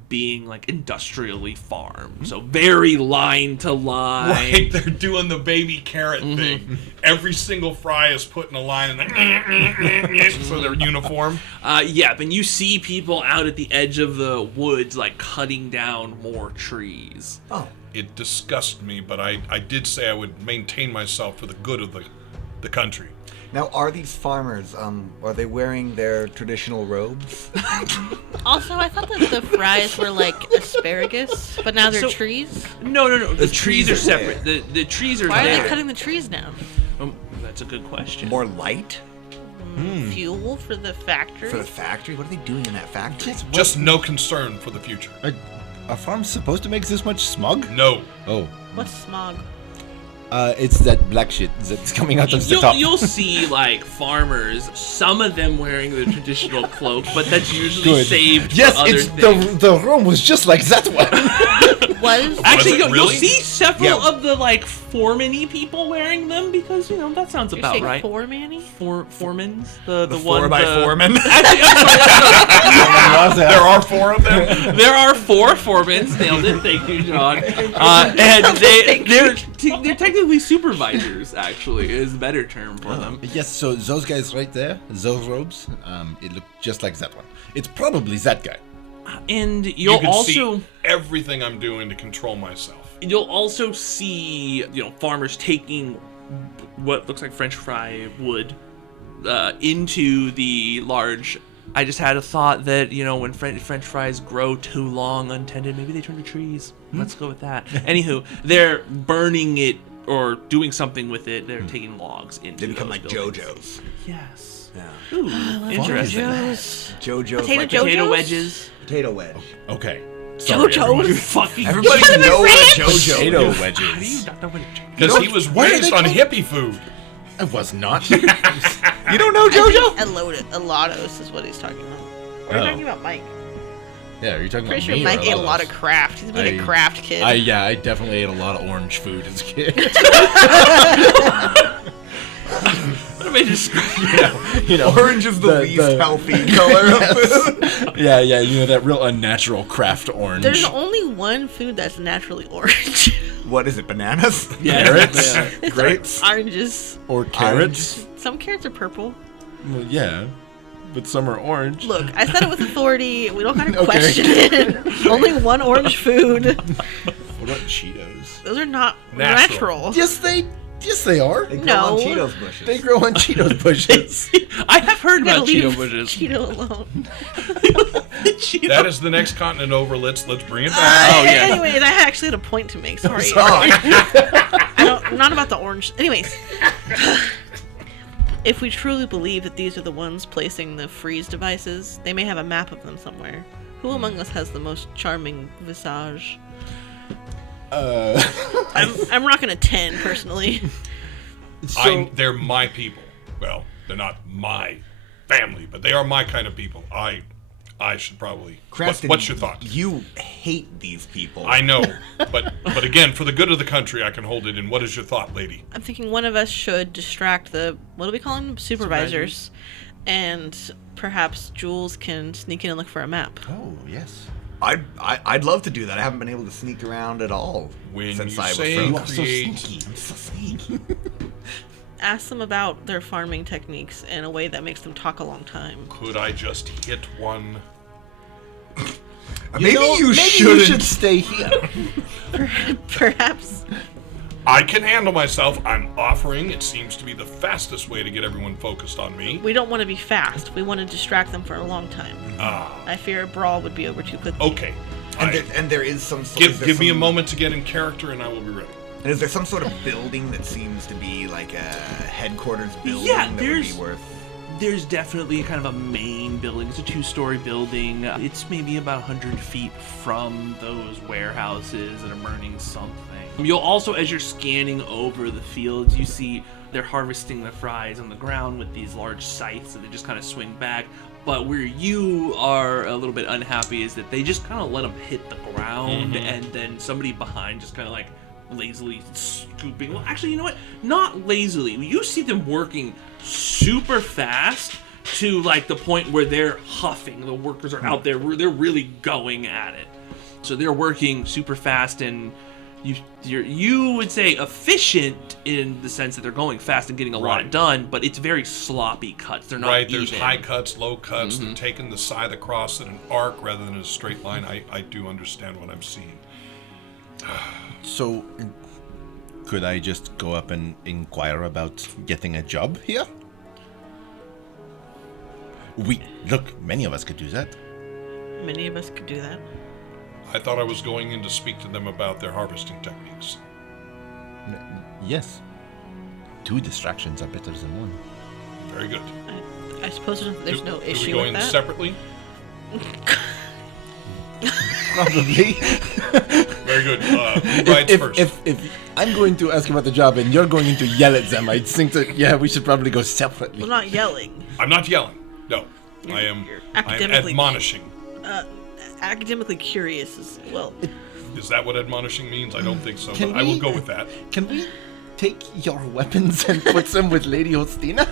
being like industrially farmed, so very line to line. Right, they're doing the baby carrot thing. Every single fry is put in a line, and so they're uniform. And you see people out at the edge of the woods like cutting down more trees. Oh. It disgusts me, but I did say I would maintain myself for the good of the country. Now, are these farmers, are they wearing their traditional robes? Also, I thought that the fries were like asparagus, but now they're So- trees. No. The trees trees are are separate. The trees are Why are there. they cutting the trees down? That's a good question. More light? Fuel for the factory? For the factory? What are they doing in that factory? Just no concern for the future. Are farms supposed to make this much smog? No. Oh. What's smog? It's that black shit that's coming out of the top. You'll see like farmers, some of them wearing the traditional cloak, but that's usually Good. saved Yes, for other it's things. the room was just like that one. was. Actually, it you'll really? see several Yeah. of the like foreman-y people wearing them because that sounds You're about saying right. four, Manny? Foremans, the one 4x4 Actually, I'm sorry, There are 4 of them. there are 4 foremans. Nailed it. Thank you, John. And they're technically supervisors. Actually, is a better term for them. Yes, so those guys right there, those robes, it looked just like that one. It's probably that guy. And You you'll can also see everything I'm doing to control myself. you'll also see farmers taking what looks like French fry wood into the large. I just had a thought that when French fries grow too long untended, maybe they turn to trees. Let's go with that. Anywho, they're burning it or doing something with it. They're taking logs into. They become those like buildings. JoJo's. Yes. Yeah. Ooh, interesting. JoJo's. JoJo's. Potato like JoJo's? Potato wedges. Potato wedge. Okay. Sorry, JoJo's? You fucking. Everybody What are they knows what French? JoJo Potato is. How do you wedges. not know what Because he was why are raised they on called- hippie food. I was not. You don't know JoJo? Elados is what he's talking about. We're Oh. talking about Mike. Yeah, are you talking Pretty about sure me Mike or ate a Elados? lot of craft. He's been a craft kid. I definitely ate a lot of orange food as a kid. What am I describing? Orange is the least healthy color of food. Yeah, that real unnatural craft orange. There's only one food that's naturally orange. What is it, bananas? Carrots? Yeah. Grapes? Oranges. Or carrots? Some carrots are purple. Well, yeah, but some are orange. Look, I said it with authority. We don't gotta Okay. question it. Only one orange food. What about Cheetos? Those are not Natural. natural. Yes, they are. They grow No. on Cheetos bushes. They grow on Cheetos bushes. I have heard You gotta about leave Cheeto bushes. Cheeto alone. Cheeto. That is the next continent over. Let's bring it back. Oh, yeah. Anyways, I actually had a point to make. Sorry. Sorry. Not about the orange. Anyways. If we truly believe that these are the ones placing the freeze devices, they may have a map of them somewhere. Who among us has the most charming visage? I'm rocking a 10 personally. They're my people. Well, they're not my family, but they are my kind of people. I should probably. Cranston, What's your thought? You hate these people. I know, but again, for the good of the country, I can hold it in. What is your thought, lady? I'm thinking one of us should distract the, what do we call them? Supervisors. And perhaps Jules can sneak in and look for a map. Oh, yes. I'd love to do that. I haven't been able to sneak around at all When since you I was say frozen. You are so create, sneaky. I'm so sneaky. Ask them about their farming techniques in a way that makes them talk a long time. could I just hit one? Maybe you you shouldn't. should stay here. Perhaps. I can handle myself. I'm offering. It seems to be the fastest way to get everyone focused on me. We don't want to be fast. We want to distract them for a long time. I fear a brawl would be over too quickly. Okay. And there is some sort Give me a moment to get in character, and I will be ready. And is there some sort of building that seems to be like a headquarters building Yeah, that would be there's- worth? There's definitely kind of a main building. It's a 2-story building. It's maybe about 100 feet from those warehouses that are burning something. You'll also, as you're scanning over the fields, you see they're harvesting the fries on the ground with these large scythes that they just kind of swing back. But where you are a little bit unhappy is that they just kind of let them hit the ground, and then somebody behind just kind of like lazily scooping. Well, actually, you know what? Not lazily. You see them working super fast to like the point where they're huffing. The workers are out there. They're really going at it. So they're working super fast, and you would say efficient in the sense that they're going fast and getting a lot Right. done, but it's very sloppy cuts. They're not Right, there's even. high cuts, low cuts. They're taking the side across in an arc rather than a straight line. I do understand what I'm seeing. So, could I just go up and inquire about getting a job here? Look, many of us could do that. Many of us could do that. I thought I was going in to speak to them about their harvesting techniques. Yes. 2 distractions are better than 1. Very good. I suppose there's no Do we issue go with in that. separately? Probably. Very good. Who rides first? if I'm going to ask about the job and you're going to yell at them, I think that, yeah, we should probably go separately. Well, not yelling. I'm not yelling. No. I am academically- admonishing. Academically curious as well. Is that what admonishing means? I don't think so, Can but I will we- go with that. Can we take your weapons and put them with Lady Holsteena?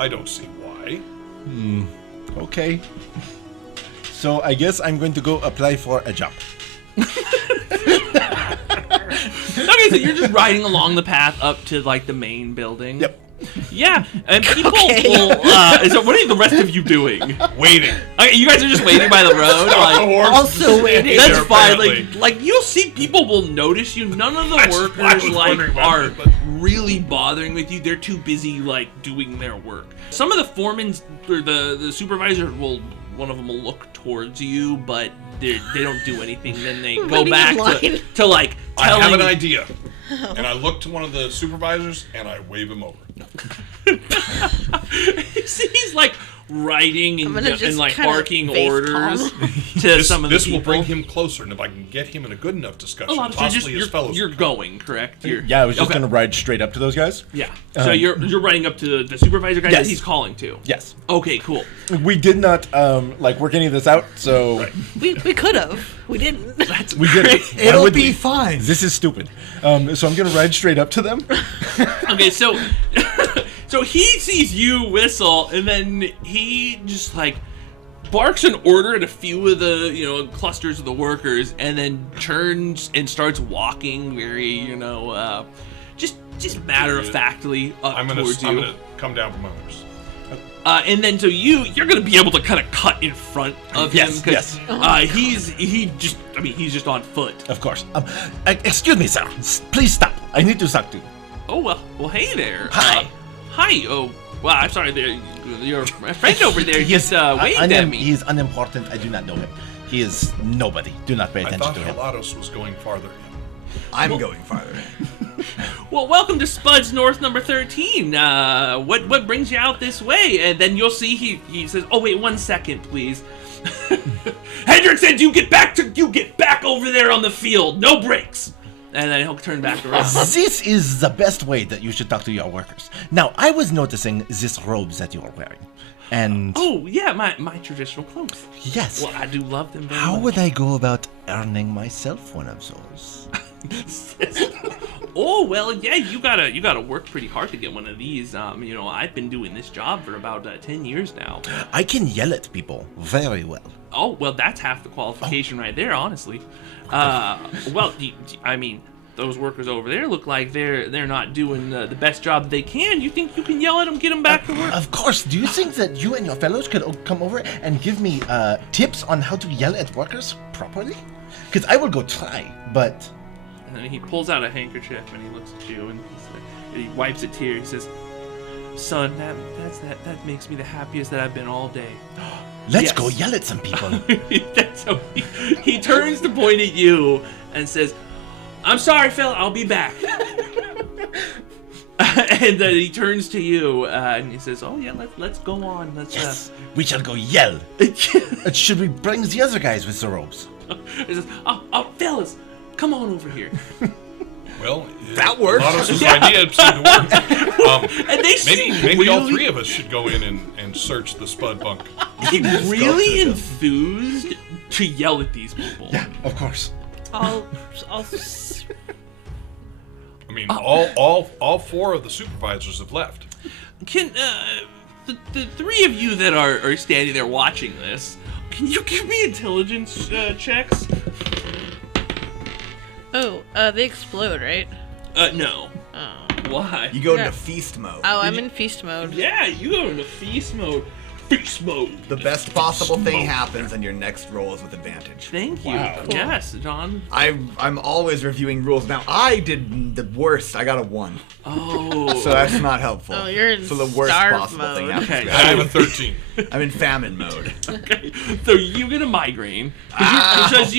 I don't see why. Okay. So I guess I'm going to go apply for a job. Okay, so you're just riding along the path up to like the main building. Yep. Yeah, and people Okay. will. So what are the rest of you doing? Waiting. Okay, you guys are just waiting by the road. Like, Also waiting. that's There, fine. apparently. Like you'll see people will notice you. None of the That's what I workers was like wondering about are it, but- really bothering with you. They're too busy like doing their work. Some of the foremen or the supervisors will. One of them will look towards you, but they don't do anything. Then they go Running back in line. to like I telling. have an idea. And I look to one of the supervisors and I wave him over. He's like writing I'm and, gonna just like kinda barking face orders palm. to some of the This will people. bring him closer, and if I can get him in a good enough discussion, A lot of possibly his fellows. you're going, correct? Yeah, I was just okay. going to ride straight up to those guys. Yeah. So you're running up to the supervisor guy Yes. that he's calling to. Yes. Okay, cool. We did not work any of this out, so We could have. We didn't. That's we did it. Why It'll would be we? fine. This is stupid. So I'm going to ride straight up to them. Okay, so so he sees you whistle, and then he just like barks an order at a few of the clusters of the workers, and then turns and starts walking very just matter of factly up I'm towards you. gonna come down from others. And then so you're gonna be able to kind of cut in front of him Yes, because yes. he's just on foot. Of course. Excuse me, sir. Please stop. I need to talk to you. Oh well hey there. Hi. Hi. Oh well, I'm sorry. Your friend over there just waved at me. He is unimportant. I do not know him. He is nobody. Do not pay I attention thought to him. Elados was going farther. I'm going farther. Well, welcome to Spuds North number 13. What brings you out this way? And then you'll see he says, "Oh wait, 1 second, please." Hendrickson, you get back over there on the field. No breaks. And then he'll turn back around. This is the best way that you should talk to your workers. Now, I was noticing these robes that you are wearing. And Oh yeah, my traditional clothes. yes, Well, I do love them very how much. would I go about earning myself one of those? Oh well, yeah, you gotta work pretty hard to get one of these. I've been doing this job for about 10 years now. I can yell at people very well. Oh well, that's half the qualification right there, honestly. Well, I mean, those workers over there look like they're not doing the best job they can. You think you can yell at them, get them back to work? Of course. Do you think that you and your fellows could come over and give me tips on how to yell at workers properly? Because I will go try, but... And then he pulls out a handkerchief and he looks at you and he wipes a tear. He says, "Son, that makes me the happiest that I've been all day." Let's Yes. go yell at some people. So he turns to point at you and says, "I'm sorry, Phil. I'll be back." And then he turns to you and he says, "Oh yeah, let's go on. Let's." Yes, we shall go yell. Should we bring the other guys with the robes? He says, "Oh, fellas, come on over here." Well, That works. Elados' idea seemed to work. And they Maybe all three of us should go in and search the Spud bunk. really enthused to yell at these people. Yeah, of course. I'll I mean, all four of the supervisors have left. Can the three of you that are standing there watching this, can you give me intelligence checks? Oh, they explode, right? No. Oh. Why? You go Yeah. into feast mode. Oh, I'm in feast mode. Yeah, you go into feast mode. Feast mode. The best possible thing happens, and your next roll is with advantage. Thank you. Wow. Cool. Yes, John. I'm always reviewing rules. Now, I did the worst. I got a 1. Oh. So that's not helpful. Oh, you're in So the worst starve possible thing mode. happens. Okay. I have a 13. I'm in famine mode. Okay, so you get a migraine because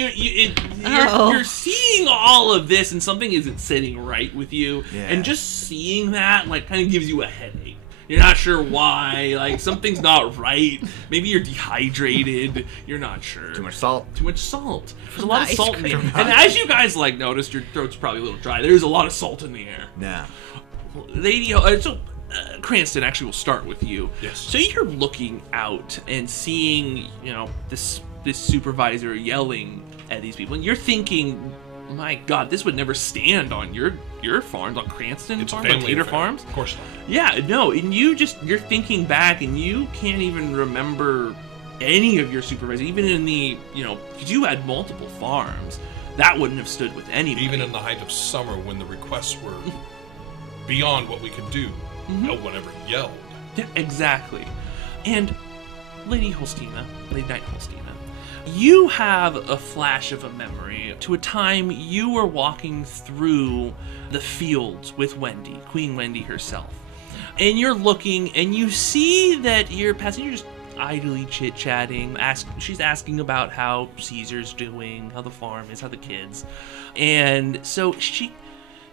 Oh. you're seeing all of this and something isn't sitting right with you, Yeah. and just seeing that kind of gives you a headache. You're not sure why, something's not right. Maybe you're dehydrated. You're not sure. Too much salt. Too much salt. There's a lot of Ice salt in the air. cream. And as you guys noticed, your throat's probably a little dry. There's a lot of salt in the air. Nah. Lady, Cranston, actually, will start with you. Yes. So you're looking out and seeing, this supervisor yelling at these people. And you're thinking, my God, this would never stand on your farms, on Cranston It's a farms, on family Tater affair. farms. Of course not. Yeah, no, and you're thinking back, and you can't even remember any of your supervisors, even in the, because you had multiple farms. That wouldn't have stood with anybody. Even in the height of summer, when the requests were beyond what we could do, no one ever yelled. Yeah, exactly. And Lady Knight Holsteena, you have a flash of a memory to a time you were walking through the fields with Wendy, Queen Wendy herself. And you're looking, and you see that you're passing, you're just idly chit-chatting. She's asking about how Caesar's doing, how the farm is, how the kids. And so she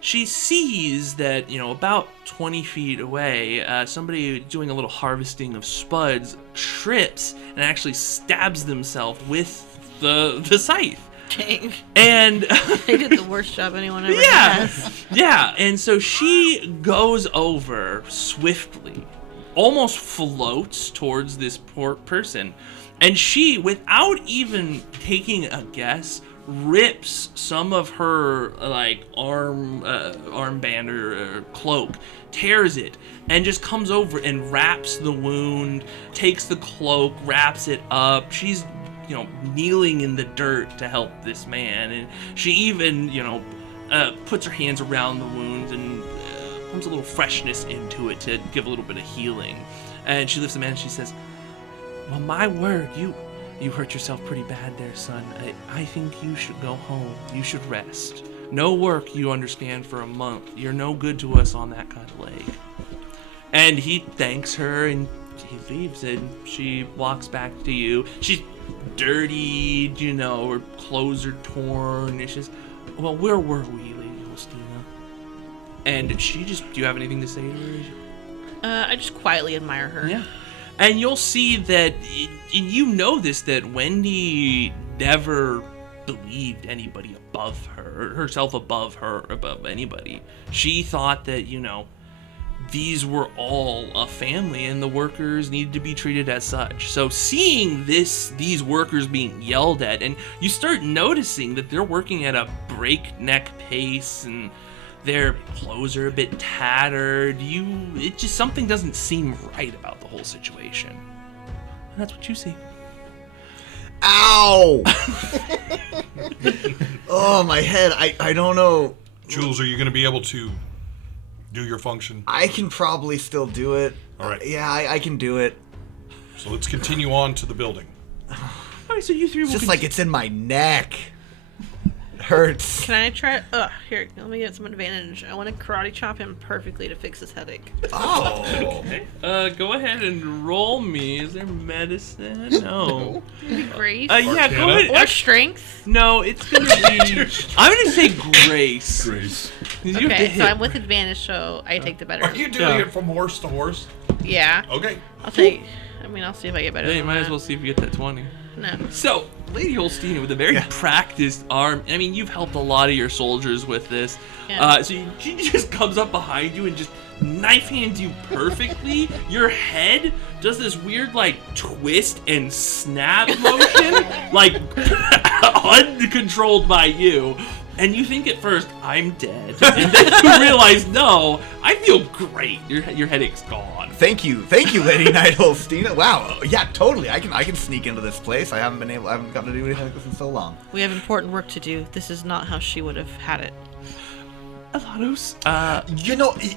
sees that, about 20 feet away, somebody doing a little harvesting of spuds trips and actually stabs themselves with the scythe. Dang. And They did the worst job anyone ever yeah, has. yeah. And so she goes over swiftly, almost floats towards this poor person, and she, without even taking a guess, rips some of her armband or cloak, tears it, and just comes over and wraps the wound, takes the cloak, wraps it up. She's kneeling in the dirt to help this man, and she even puts her hands around the wound and pumps a little freshness into it to give a little bit of healing. And she lifts the man and she says, well, my word, you hurt yourself pretty bad there, son. I think you should go home. You should rest. No work, you understand, for a month. You're no good to us on that kind of leg. And he thanks her and he leaves, and she walks back to you. She's dirtied, her clothes are torn. And she says, well, where were we, Lady Holsteena? And she do you have anything to say to her? I just quietly admire her. Yeah. And you'll see that, that Wendy never believed anybody above her, herself above anybody. She thought that, these were all a family and the workers needed to be treated as such. So seeing these workers being yelled at, and you start noticing that they're working at a breakneck pace and their clothes are a bit tattered. It just, something doesn't seem right about the whole situation. And that's what you see. Ow! Oh, my head. I don't know. Jules, are you going to be able to do your function? I can probably still do it. All right. Yeah, I can do it. So let's continue on to the building. All right, so you three will It's just like it's in my neck. Hurts. Can I try? Here, let me get some advantage. I want to karate chop him perfectly to fix his headache. Oh. Okay. Go ahead and roll me. Is there medicine? No. Grace? Yeah, go ahead. Or strength? No, it's gonna be. I'm gonna say grace. Grace. Okay, so I'm with advantage, so I take the better. Are you doing it from horse to horse? Yeah. Okay. I'll see if I get better. Yeah, you than might as that. well see if you get that 20. No. So, Lady Holsteena, with a very practiced arm, I mean, you've helped a lot of your soldiers with this. Yeah. She just comes up behind you and just knife hands you perfectly. Your head does this weird, twist and snap motion, uncontrolled by you. And you think at first, I'm dead. And then you realize, no, I feel great. Your headache's gone. Thank you, Lady Knight Holsteena. Wow, yeah, totally. I can sneak into this place. I haven't gotten to do anything like this in so long. We have important work to do. This is not how she would have had it. Elados,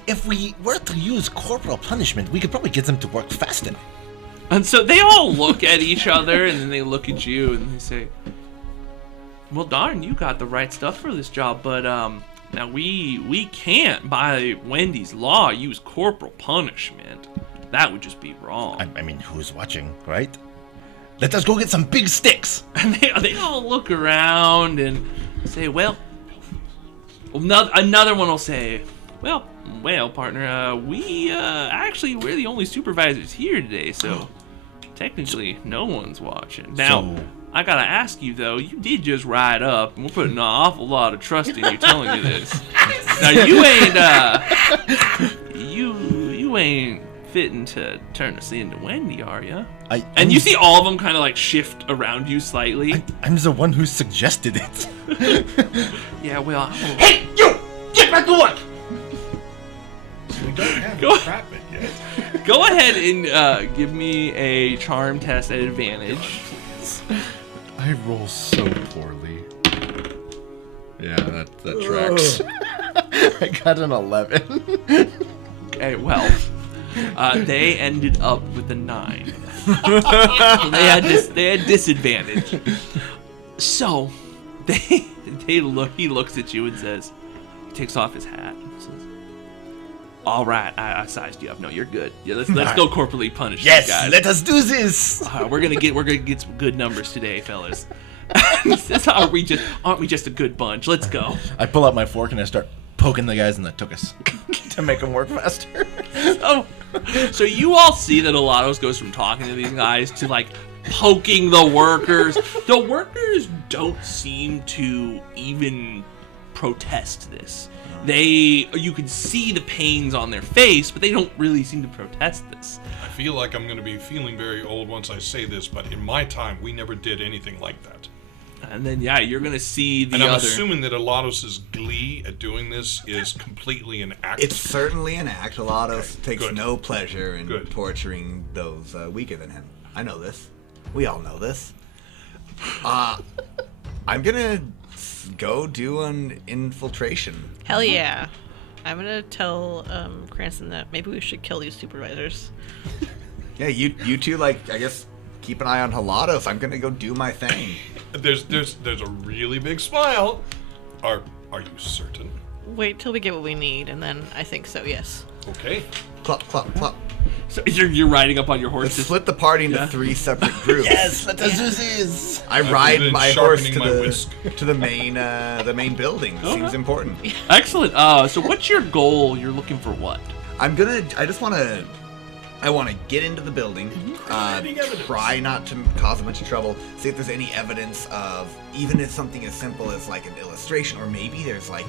If we were to use corporal punishment, we could probably get them to work faster. And so they all look at each other, and then they look at you, and they say, well, darn, you got the right stuff for this job, but, now we can't, by Wendy's law, use corporal punishment. That would just be wrong. I mean, who's watching, right? Let us go get some big sticks. And they all look around and say, well, another one will say, well, partner, we're the only supervisors here today, so technically no one's watching. Now, I gotta ask you though, you did just ride up, and we're putting an awful lot of trust in you telling me this. Now you ain't fitting to turn us into Wendy, are you? I'm- You see all of them kind of like shift around you slightly. I'm the one who suggested it. Yeah, well, Hey, you! Get back to work! We don't have Go- entrapment yet. go ahead and give me a charm test at advantage. I roll so poorly. Yeah, that tracks. I got an 11. Okay, well, they ended up with a 9. So they had disadvantage. So he looks at you and says, he takes off his hat and says, "All right, I sized you up. No, you're good. Yeah, let's go corporately punish these guys. Let us do this. We're gonna get some good numbers today, fellas. aren't we just a good bunch? Let's go." I pull out my fork and I start poking the guys in the tuchus to make them work faster. So you all see that Elados goes from talking to these guys to like poking the workers. The workers don't seem to even protest this. You can see the pains on their face, but they don't really seem to protest this. I feel like I'm going to be feeling very old once I say this, but in my time, we never did anything like that. And then you're gonna see the And I'm other. assuming that Elados' glee at doing this is completely an act. It's certainly an act. Elados Okay, takes good. no pleasure in Good. torturing those weaker than him. I know this. We all know this. I'm gonna go do an infiltration. Hell yeah. I'm gonna tell Cranston that maybe we should kill these supervisors. Yeah, you two, like, I guess, keep an eye on Elados. I'm gonna go do my thing. There's a really big smile. Are you certain? Wait till we get what we need, and then I think so, yes. Okay. Clop, clop, clop. So you're riding up on your horse. Let's to- split the party into Yeah. 3 separate groups. let us do this. I I've ride been my horse sharpening to my the whisk. to the main building. Seems important. Excellent. So what's your goal? You're looking for what? I want to get into the building, try not to cause a bunch of trouble, see if there's any evidence of, even if something as simple as like an illustration, or maybe there's like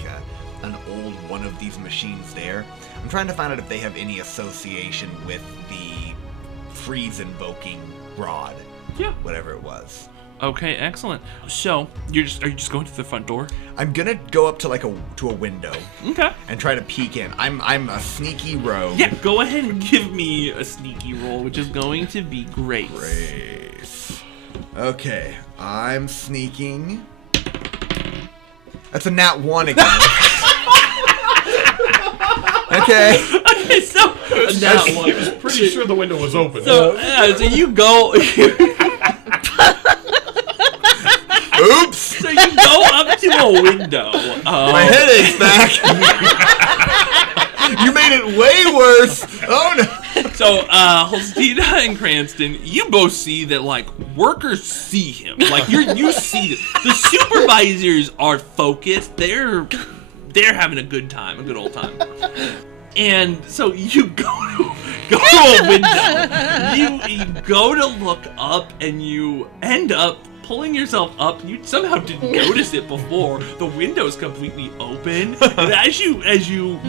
an old one of these machines there. I'm trying to find out if they have any association with the freeze-invoking rod, Yeah. whatever it was. Okay, excellent. So are you just going to the front door? I'm gonna go up to to a window Okay. and try to peek in. I'm a sneaky rogue. Yeah, go ahead and give me a sneaky roll, which is going to be Grace. Grace. Okay, I'm sneaking. That's a nat 1 again. Okay. Okay, so now I was pretty sure the window was open. so you go. Oops. So you go up to a window. My headache's back. You made it way worse. Oh no. So Holsteena and Cranston, you both see that like workers see him. Like you see it. The supervisors are focused. They're having a good time, a good old time. And so you go to a window. You go to look up, and you end up pulling yourself up. You somehow didn't notice it before. The window's completely open. And as you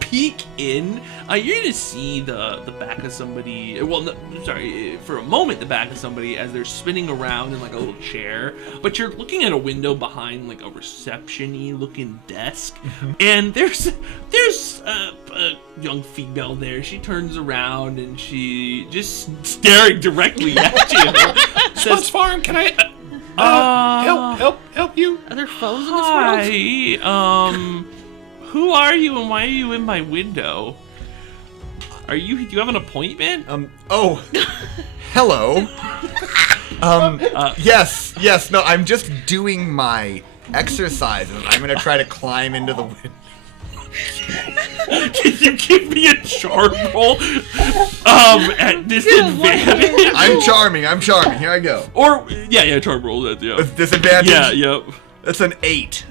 peek in, you're gonna see the back of somebody. Well, no, sorry, for a moment the back of somebody as they're spinning around in like a little chair. But you're looking at a window behind like a reception-y looking desk, and there's a young female there. She turns around and she just staring directly at you. Says Farm, can I help you? Are there phones in this world? Hi, who are you and why are you in my window? Do you have an appointment? Oh. Hello. Yes. No, I'm just doing my exercises. I'm gonna try to climb into the window. Can you give me a charm roll? At disadvantage? I'm charming. Here I go. Or yeah, charm roll that, yeah. With disadvantage. Yeah, yep. That's an 8.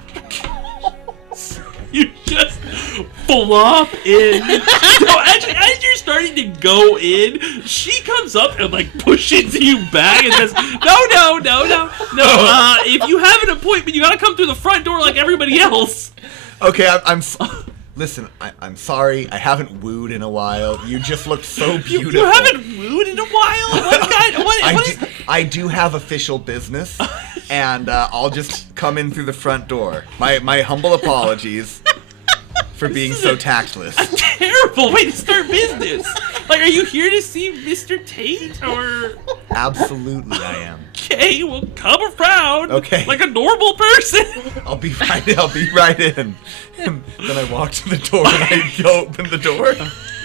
You just flop in. So as you're starting to go in, she comes up and like pushes you back and says, No. If you have an appointment, you gotta come through the front door like everybody else. Okay, Listen, I'm sorry. I haven't wooed in a while. You just look so beautiful. You haven't wooed in a while? I do have official business, and I'll just come in through the front door. My humble apologies for being so tactless. A terrible way to start business. Like, are you here to see Mr. Tate, or? Absolutely, I am. Okay, well, come around. Okay. Like a normal person. I'll be right in. And then I walk to the door and I go open the door.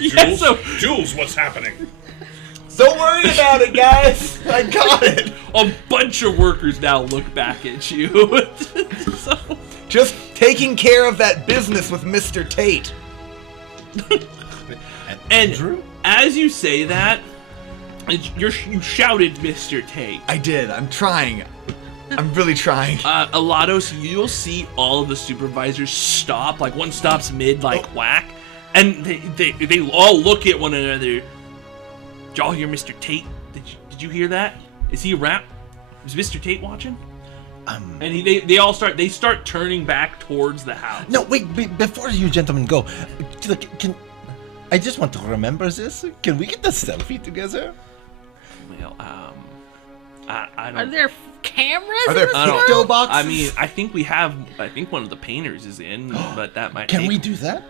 Yeah, so Jules, what's happening? Don't worry about it, guys. I got it. a bunch of workers now look back at you. So, Just taking care of that business with Mr. Tate. and as you say that, you shouted Mr. Tate. I did. I'm trying. I'm really trying. Elados, you'll see all of the supervisors stop. Like, one stops mid, whack. And they all look at one another. Did y'all hear Mr. Tate? Did you hear that? Is he around? Is Mr. Tate watching? And they start turning back towards the house. No, wait, before you gentlemen go, look, I just want to remember this. Can we get the selfie together? Well, I don't. Are there cameras? Are there I don't- picto boxes? I mean, I think one of the painters is in, but that might. Can take... we do that?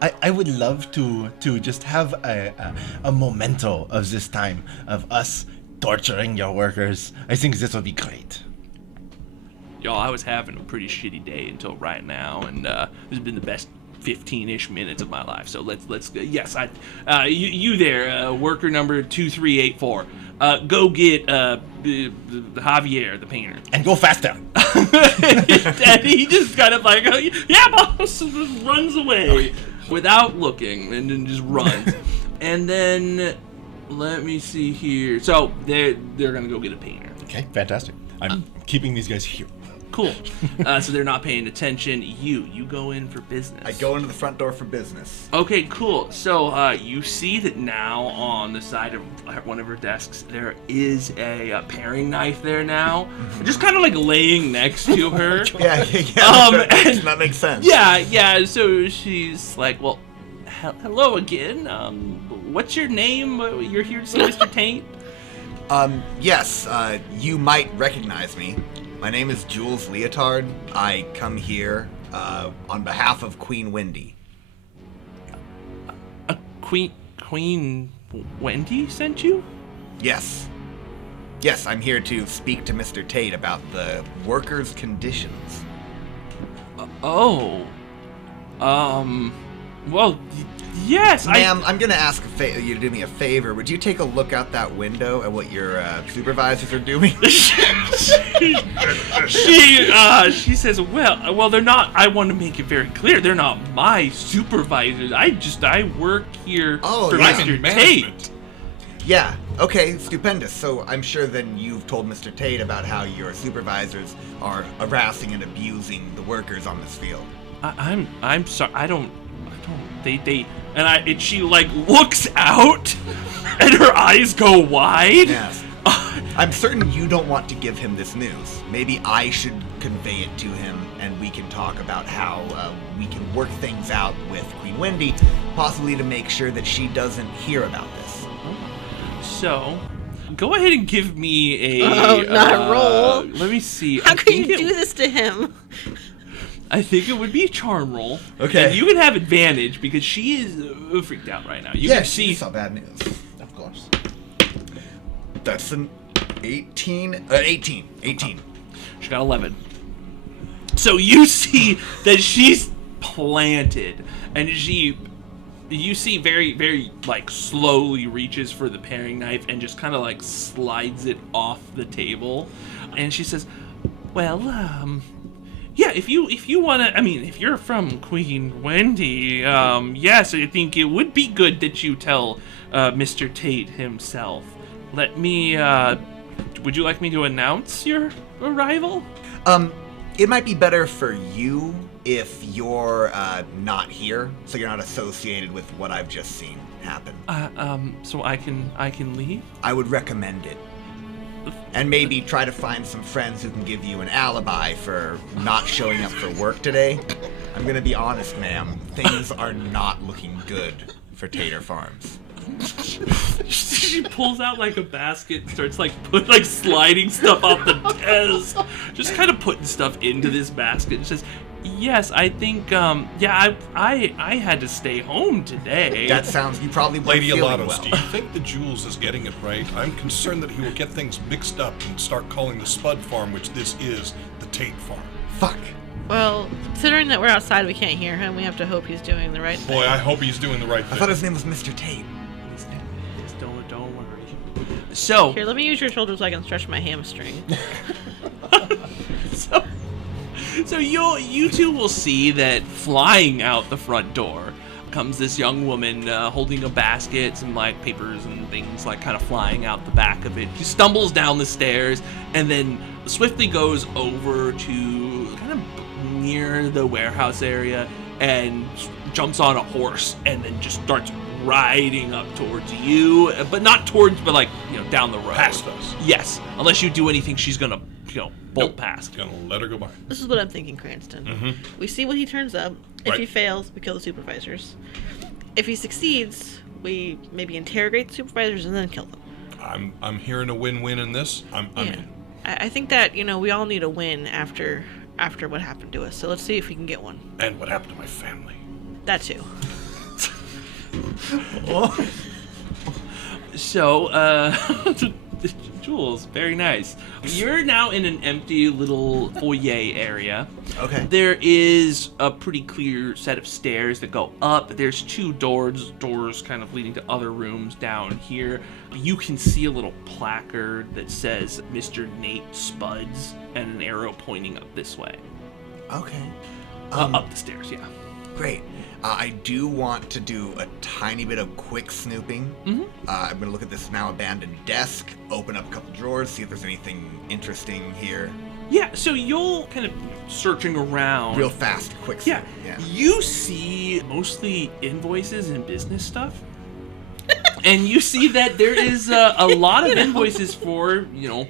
I would love to just have a memento of this time of us torturing your workers. I think this would be great. Y'all, I was having a pretty shitty day until right now, and this has been the best 15-ish minutes of my life. So let's yes, you there, worker number 2384. Go get the Javier, the painter. And go faster. And he just kind of like, yeah, boss, just runs away without looking, and then just runs. And then let me see here. So they're gonna go get a painter. Okay, fantastic. I'm keeping these guys here. Cool. So they're not paying attention. You go in for business. I go into the front door for business. Okay, cool. So you see that now on the side of one of her desks there is a paring knife there now, just kind of like laying next to her. Yeah. and- that makes sense. Yeah. So she's like, well, hello again. What's your name? You're here to see Mr. Tate? Yes, you might recognize me. My name is Jules Leotard. I come here on behalf of Queen Wendy. Queen Wendy sent you? Yes. Yes, I'm here to speak to Mr. Tate about the workers' conditions. Well, yes, Ma'am, I'm gonna ask you to do me a favor. Would you take a look out that window at what your supervisors are doing? She says, well, they're not. I want to make it very clear, they're not my supervisors. I work here for yeah. Mr. In Tate. management. Yeah, okay, stupendous. So I'm sure then you've told Mr. Tate about how your supervisors are harassing and abusing the workers on this field. I'm sorry. I don't. And she like looks out, and her eyes go wide. Yes. I'm certain you don't want to give him this news. Maybe I should convey it to him, and we can talk about how we can work things out with Queen Wendy, possibly to make sure that she doesn't hear about this. So, go ahead and give me a. not roll. Let me see. How can you do this to him? I think it would be a charm roll. Okay. And you can have advantage because she is freaked out right now. You can see. She saw bad news. Of course. That's an 18. 18. She got 11. So you see that she's planted, and you see very, very like slowly reaches for the paring knife and just kind of like slides it off the table, and she says, "Well, yeah, if you want to, I mean, if you're from Queen Wendy, yes, I think it would be good that you tell Mr. Tate himself. Let me, would you like me to announce your arrival?" It might be better for you if you're not here, so you're not associated with what I've just seen happen. So I can leave? I would recommend it. And maybe try to find some friends who can give you an alibi for not showing up for work today. I'm gonna be honest, ma'am. Things are not looking good for Tater Farms. She pulls out like a basket and starts like sliding stuff off the desk. Just kind of putting stuff into this basket. And says, yes, I think, I had to stay home today. That sounds, you probably weren't Lady feeling Elados, well. do you think that Jules is getting it right? I'm concerned that he will get things mixed up and start calling the Spud Farm, which this is, the Tate Farm. Fuck. Well, considering that we're outside, we can't hear him. We have to hope he's doing the right thing. Boy, I hope he's doing the right I thing. thought his name was Mr. Tate. Don't worry. So, Here, let me use your shoulder so I can stretch my hamstring. so you two will see that flying out the front door comes this young woman holding a basket, some like papers and things like kind of flying out the back of it. She stumbles down the stairs and then swiftly goes over to kind of near the warehouse area and jumps on a horse and then just starts riding up towards you, but not towards, but like, down the road. Past us. Yes, unless you do anything, she's gonna, bolt Nope. past. Gonna let her go by. This is what I'm thinking, Cranston. We see what he turns up. If Right. he fails, we kill the supervisors. If he succeeds, we maybe interrogate the supervisors and then kill them. I'm hearing a win-win in this. I'm in. I think that, we all need a win after what happened to us. So let's see if we can get one. And what happened to my family? That too. So, Jules, very nice. You're now in an empty little foyer area. Okay. There is a pretty clear set of stairs that go up. There's two doors kind of leading to other rooms down here. You can see a little placard that says Mr. Nate Spuds and an arrow pointing up this way. Okay. Up the stairs, yeah. Great. I do want to do a tiny bit of quick snooping. I'm going to look at this now abandoned desk, open up a couple drawers, see if there's anything interesting here. Yeah, so you'll kind of searching around. Real fast, quick Yeah. snoop. Yeah. You see mostly invoices and business stuff. And you see that there is a lot of invoices for,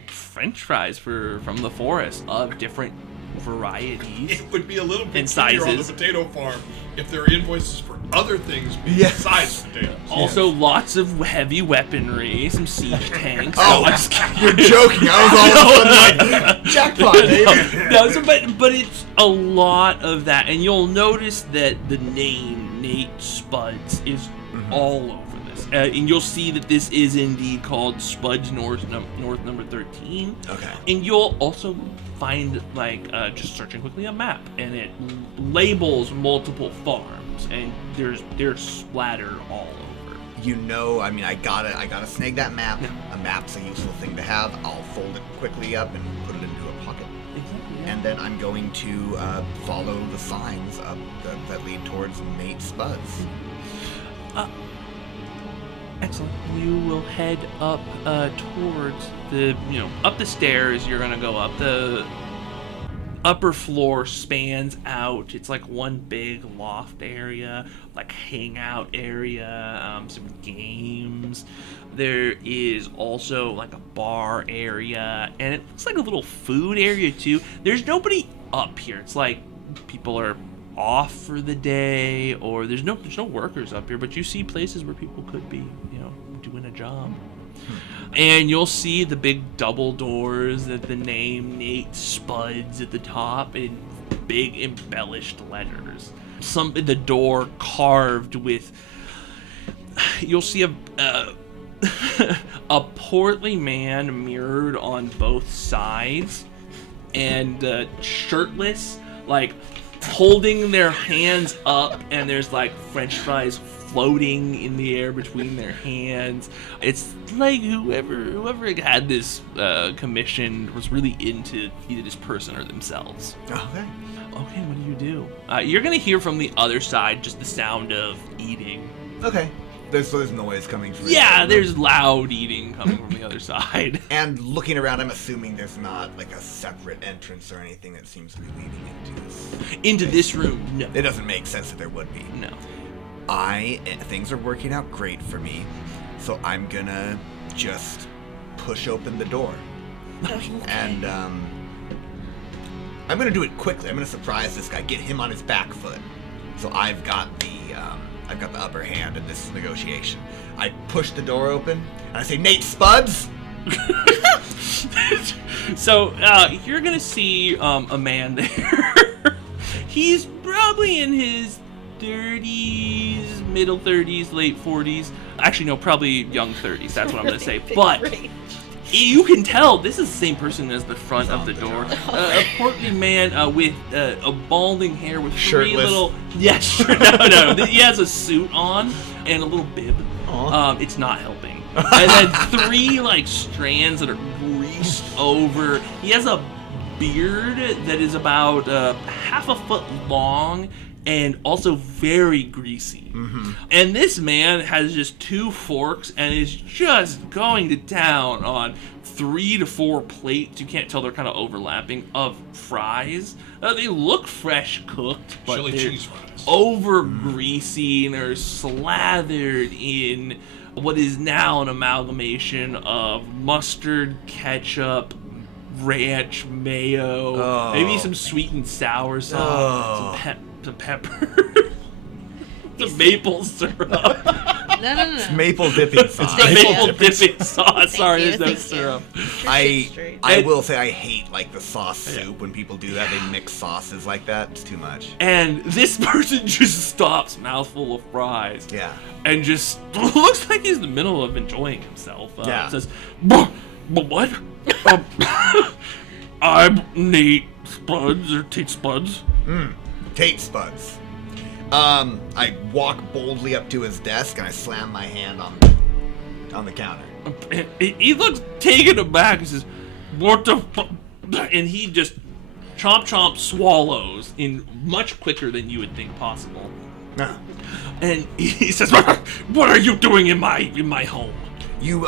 French fries from the forest of different varieties. It would be a little bit And easier on the sizes. potato farm if there are invoices for other things besides potatoes. Also, lots of heavy weaponry, some siege tanks. Oh, I'm just kidding. you're joking. I was all of a sudden like, jackpot, baby. No, so, but it's a lot of that, and you'll notice that the name Nate Spuds is all over this, and you'll see that this is indeed called Spuds North number 13. Okay. And you'll also find just searching quickly a map, and it labels multiple farms, and they're splattered all over. I gotta snag that map. Yeah. A map's a useful thing to have. I'll fold it quickly up and put it into a pocket. Exactly. And then I'm going to follow the signs up that lead towards Nate Spuds. Excellent. You will head up towards up the stairs. You're gonna go up. The upper floor spans out. It's like one big loft area, like hangout area, some games. There is also like a bar area, and it looks like a little food area too. There's nobody up here. It's like people are off for the day, or there's no workers up here, but you see places where people could be, doing a job. And you'll see the big double doors that the name Nate Spuds at the top in big embellished letters. The door carved with, you'll see a portly man mirrored on both sides and shirtless, like holding their hands up, and there's like French fries floating in the air between their hands. It's like whoever had this commissioned was really into either this person or themselves. Okay. Okay, what do you do? You're gonna hear from the other side just the sound of eating. Okay. There's noise coming from Yeah, there's loud eating coming from the other side. And looking around, I'm assuming there's not like a separate entrance or anything that seems to be leading into this. Into this room, no. It doesn't make sense that there would be. No. Things are working out great for me, so I'm gonna just push open the door. And I'm gonna do it quickly. I'm gonna surprise this guy, get him on his back foot. So I've got the upper hand in this negotiation. I push the door open and I say, Nate Spuds. So you're gonna see a man there. He's probably in his 30s, middle 30s, late 40s. Actually, no, probably young 30s. That's what I'm gonna say. But you can tell this is the same person as the front of the door. A portly man with a balding hair with three Shirtless. little... Yes, no. He has a suit on and a little bib. It's not helping. And then three like strands that are greased over. He has a beard that is about half a foot long and also very greasy. Mm-hmm. And this man has just 2 forks and is just going to town on 3 to 4 plates. You can't tell, they're kind of overlapping, of fries. They look fresh cooked, but Chili they're cheese fries. over greasy and are slathered in what is now an amalgamation of mustard, ketchup, ranch, mayo, maybe some sweet and sour sauce, some pepper, some maple syrup. No. Maple dipping sauce. The maple dipping sauce. Sorry, there's no Thank syrup. I will say I hate like the sauce soup when people do that. They mix sauces like that. It's too much. And this person just stops, mouthful of fries. Yeah. And just looks like he's in the middle of enjoying himself. Yeah. Says, what? I'm Nate Spuds, or Tate Spuds. Tate Spuds. I walk boldly up to his desk and I slam my hand on the counter. And he looks taken aback and says, what the fuck? And he just chomp swallows in much quicker than you would think possible. And he says, what are you doing in my home? You,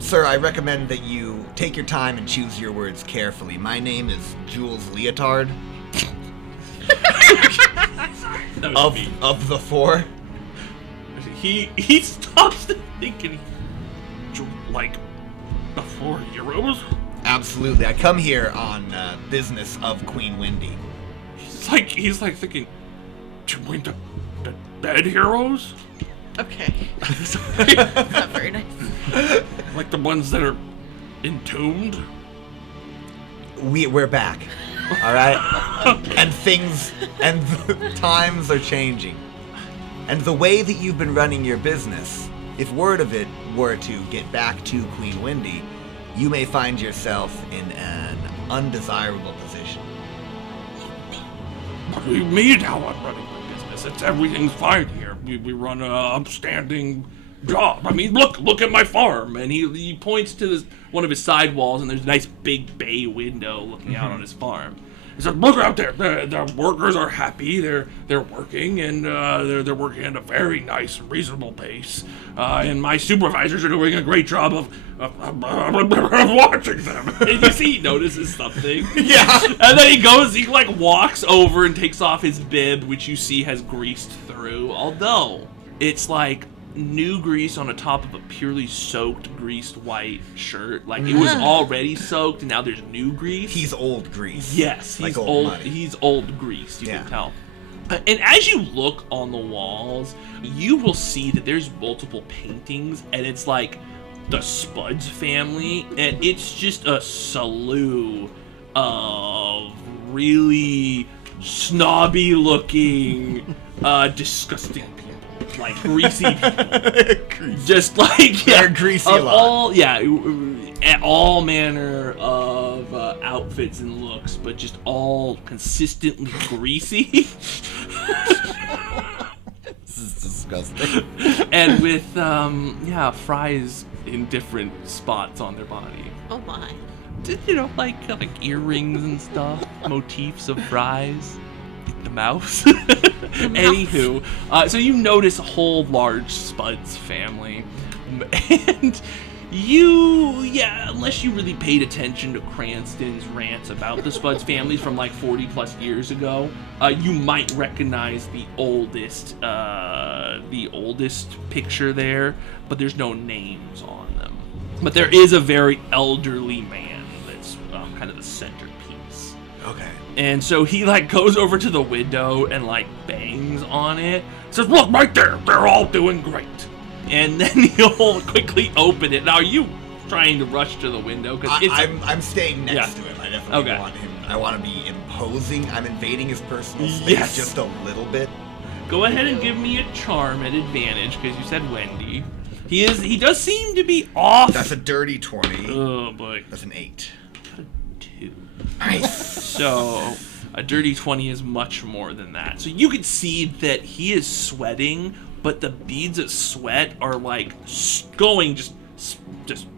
sir, I recommend that you take your time and choose your words carefully. My name is Jules Leotard. Of the 4. He stops thinking, like, the 4 heroes? Absolutely. I come here on business of Queen Wendy. He's like thinking, to win the dead heroes? Okay. Not very nice. Like the ones that are entombed? We're back. All right? And the times are changing. And the way that you've been running your business, if word of it were to get back to Queen Wendy, you may find yourself in an undesirable position. What do you mean how I'm running my business? Everything's fine here. We run an upstanding job. I mean, look at my farm. And he points to one of his side walls, and there's a nice big bay window looking out on his farm. He said, look out there. The workers are happy. They're working, and they're working at a very nice, reasonable pace. And my supervisors are doing a great job of watching them. And you see, he notices something. Yeah. And then he walks over and takes off his bib, which you see has greased through. Although it's like new grease on the top of a purely soaked, greased white shirt. Like, it was already soaked, and now there's new grease. He's old grease. Yes, he's like old money. He's old grease, you can tell. And as you look on the walls, you will see that there's multiple paintings, and it's like the Spuds family, and it's just a slew of really snobby-looking, disgusting people. Like greasy people. Just like, They're greasy a lot. All manner of outfits and looks, but just all consistently greasy. This is disgusting. And with fries in different spots on their body. Oh my. Like earrings and stuff, motifs of fries. The mouse. Anywho, so you notice a whole large Spuds family, and unless you really paid attention to Cranston's rants about the Spuds families from like 40 plus years ago, you might recognize the oldest picture there, but there's no names on them. But there is a very elderly man that's kind of the centerpiece. Okay. And so he like goes over to the window and like bangs on it. Says, "Look right there, they're all doing great." And then he'll quickly open it. Now, are you trying to rush to the window? Because I'm staying next to him. I definitely want him. I want to be imposing. I'm invading his personal space just a little bit. Go ahead and give me a charm at advantage because you said Wendy. He does seem to be off. That's a dirty 20. Oh boy. That's an 8. 2. Nice. So a dirty 20 is much more than that. So you can see that he is sweating, but the beads of sweat are like going just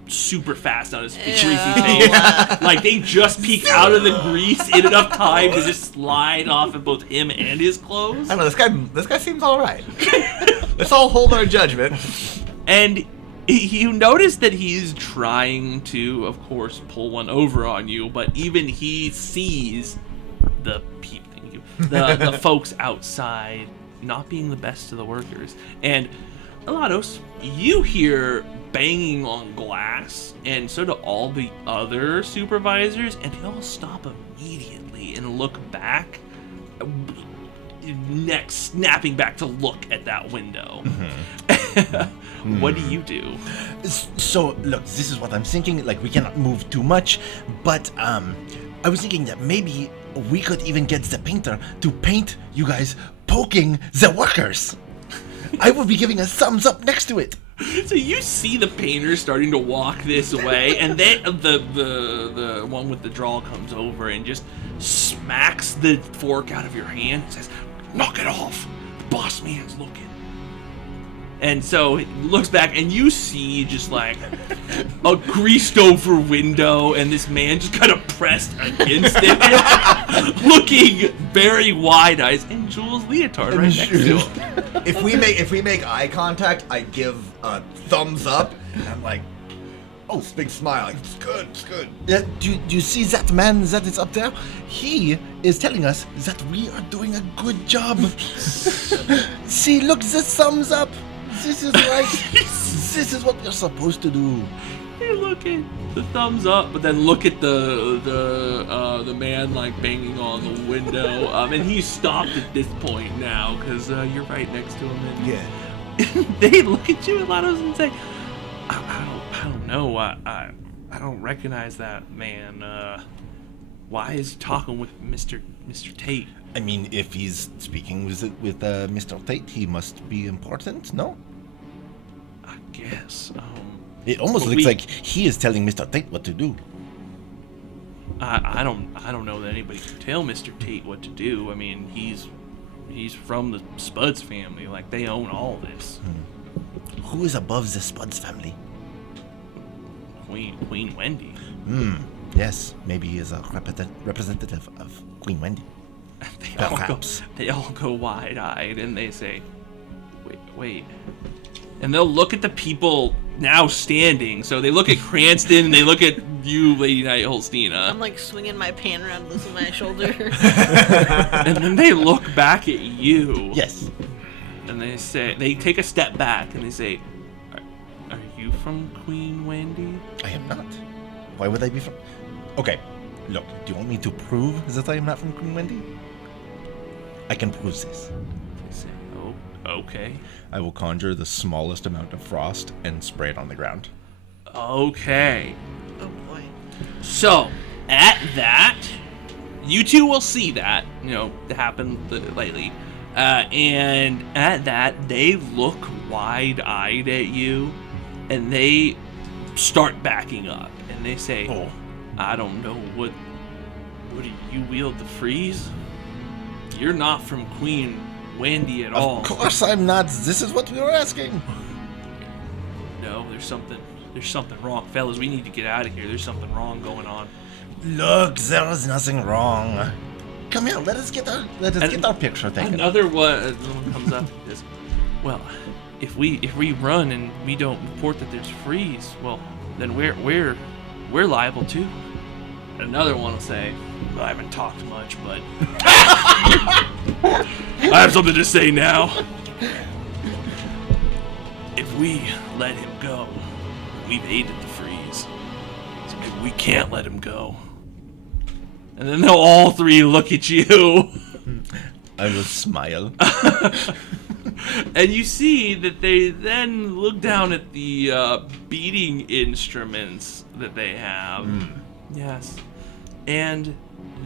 super fast on his greasy face. Like they just peek out of the grease in enough time to just slide off of both him and his clothes. I don't know, this guy seems alright. Let's all hold our judgment. And you notice that he's trying to, of course, pull one over on you, but even he sees the folks outside not being the best of the workers. And Elados, you hear banging on glass, and so do all the other supervisors, and they all stop immediately and look back, next snapping back to look at that window. What do you do? So, look, this is what I'm thinking. Like, we cannot move too much, but I was thinking that maybe we could even get the painter to paint you guys poking the workers. I will be giving a thumbs up next to it. So you see the painter starting to walk this way, and then the one with the drawl comes over and just smacks the fork out of your hand and says, "Knock it off. The boss man's looking." And so he looks back, and you see just like a greased over window, and this man just kind of pressed against it, looking very wide eyes, and Jules Leotard right next to him. If we make eye contact, I give a thumbs up, and I'm like, oh, this big smile, like, it's good. Do you see that man that is up there? He is telling us that we are doing a good job. See, look, the thumbs up. This is right. This is what we're supposed to do. You're looking the thumbs up, but then look at the man like banging on the window, and he's stopped at this point now because you're right next to him. And they look at you, Elados, and say, I don't know. I don't recognize that man. Why is he talking with Mr. Tate? I mean, if he's speaking with Mr. Tate, he must be important, no? I guess. It almost looks like he is telling Mr. Tate what to do. I don't know that anybody can tell Mr. Tate what to do. I mean, he's from the Spuds family. Like, they own all this. Who is above the Spuds family? Queen Wendy. Yes, maybe he is a representative of Queen Wendy. They all go wide-eyed and they say, wait. And they'll look at the people now standing. So they look at Cranston and they look at you, Lady Knight Holsteena. I'm like swinging my pan around, losing my shoulder. And then they look back at you. Yes. And they take a step back and they say, are you from Queen Wendy? I am not. Why would I be from... Okay, look, do you want me to prove that I am not from Queen Wendy? I can prove this. They say, oh, okay. I will conjure the smallest amount of frost and spray it on the ground. Okay. Oh boy. So, at that, you two will see that, happen lately. And at that, they look wide-eyed at you, and they start backing up. And they say, Oh. I don't know, what do you wield the freeze? You're not from Queen Wendy at all. Of course I'm not. This is what we were asking. No, there's something wrong. Fellas, we need to get out of here. There's something wrong going on. Look, there is nothing wrong. Come here, let us get our picture taken. Another one comes up and says, well, if we run and we don't report that there's freeze, well, then we're liable too. Another one will say, well, I haven't talked much, but I have something to say now. If we let him go, we've aided the freeze. So maybe we can't let him go. And then they'll all three look at you. I will smile. And you see that they then look down at the beating instruments that they have. Yes. And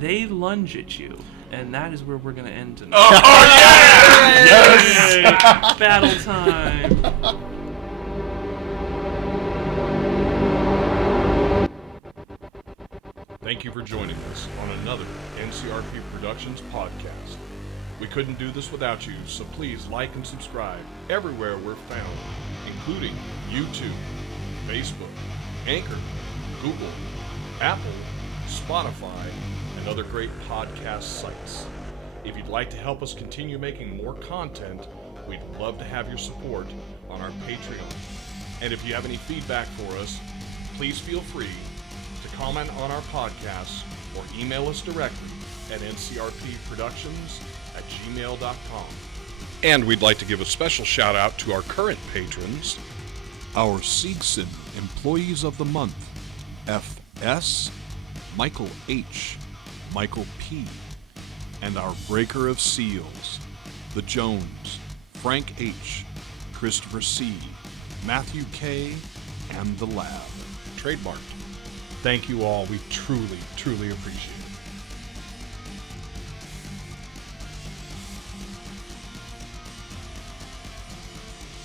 they lunge at you. And that is where we're going to end tonight. Yes! Battle time. Thank you for joining us on another NCRP Productions podcast. We couldn't do this without you, so please like and subscribe everywhere we're found, including YouTube, Facebook, Anchor, Google, Apple, Spotify, and other great podcast sites. If you'd like to help us continue making more content, we'd love to have your support on our Patreon. And if you have any feedback for us, please feel free to comment on our podcasts or email us directly at ncrpproductions@gmail.com. And we'd like to give a special shout out to our current patrons, our Seegson Employees of the Month, FS, Michael H., Michael P., and our Breaker of Seals, the Jones, Frank H., Christopher C., Matthew K., and the Lab. Trademarked. Thank you all. We truly, truly appreciate it.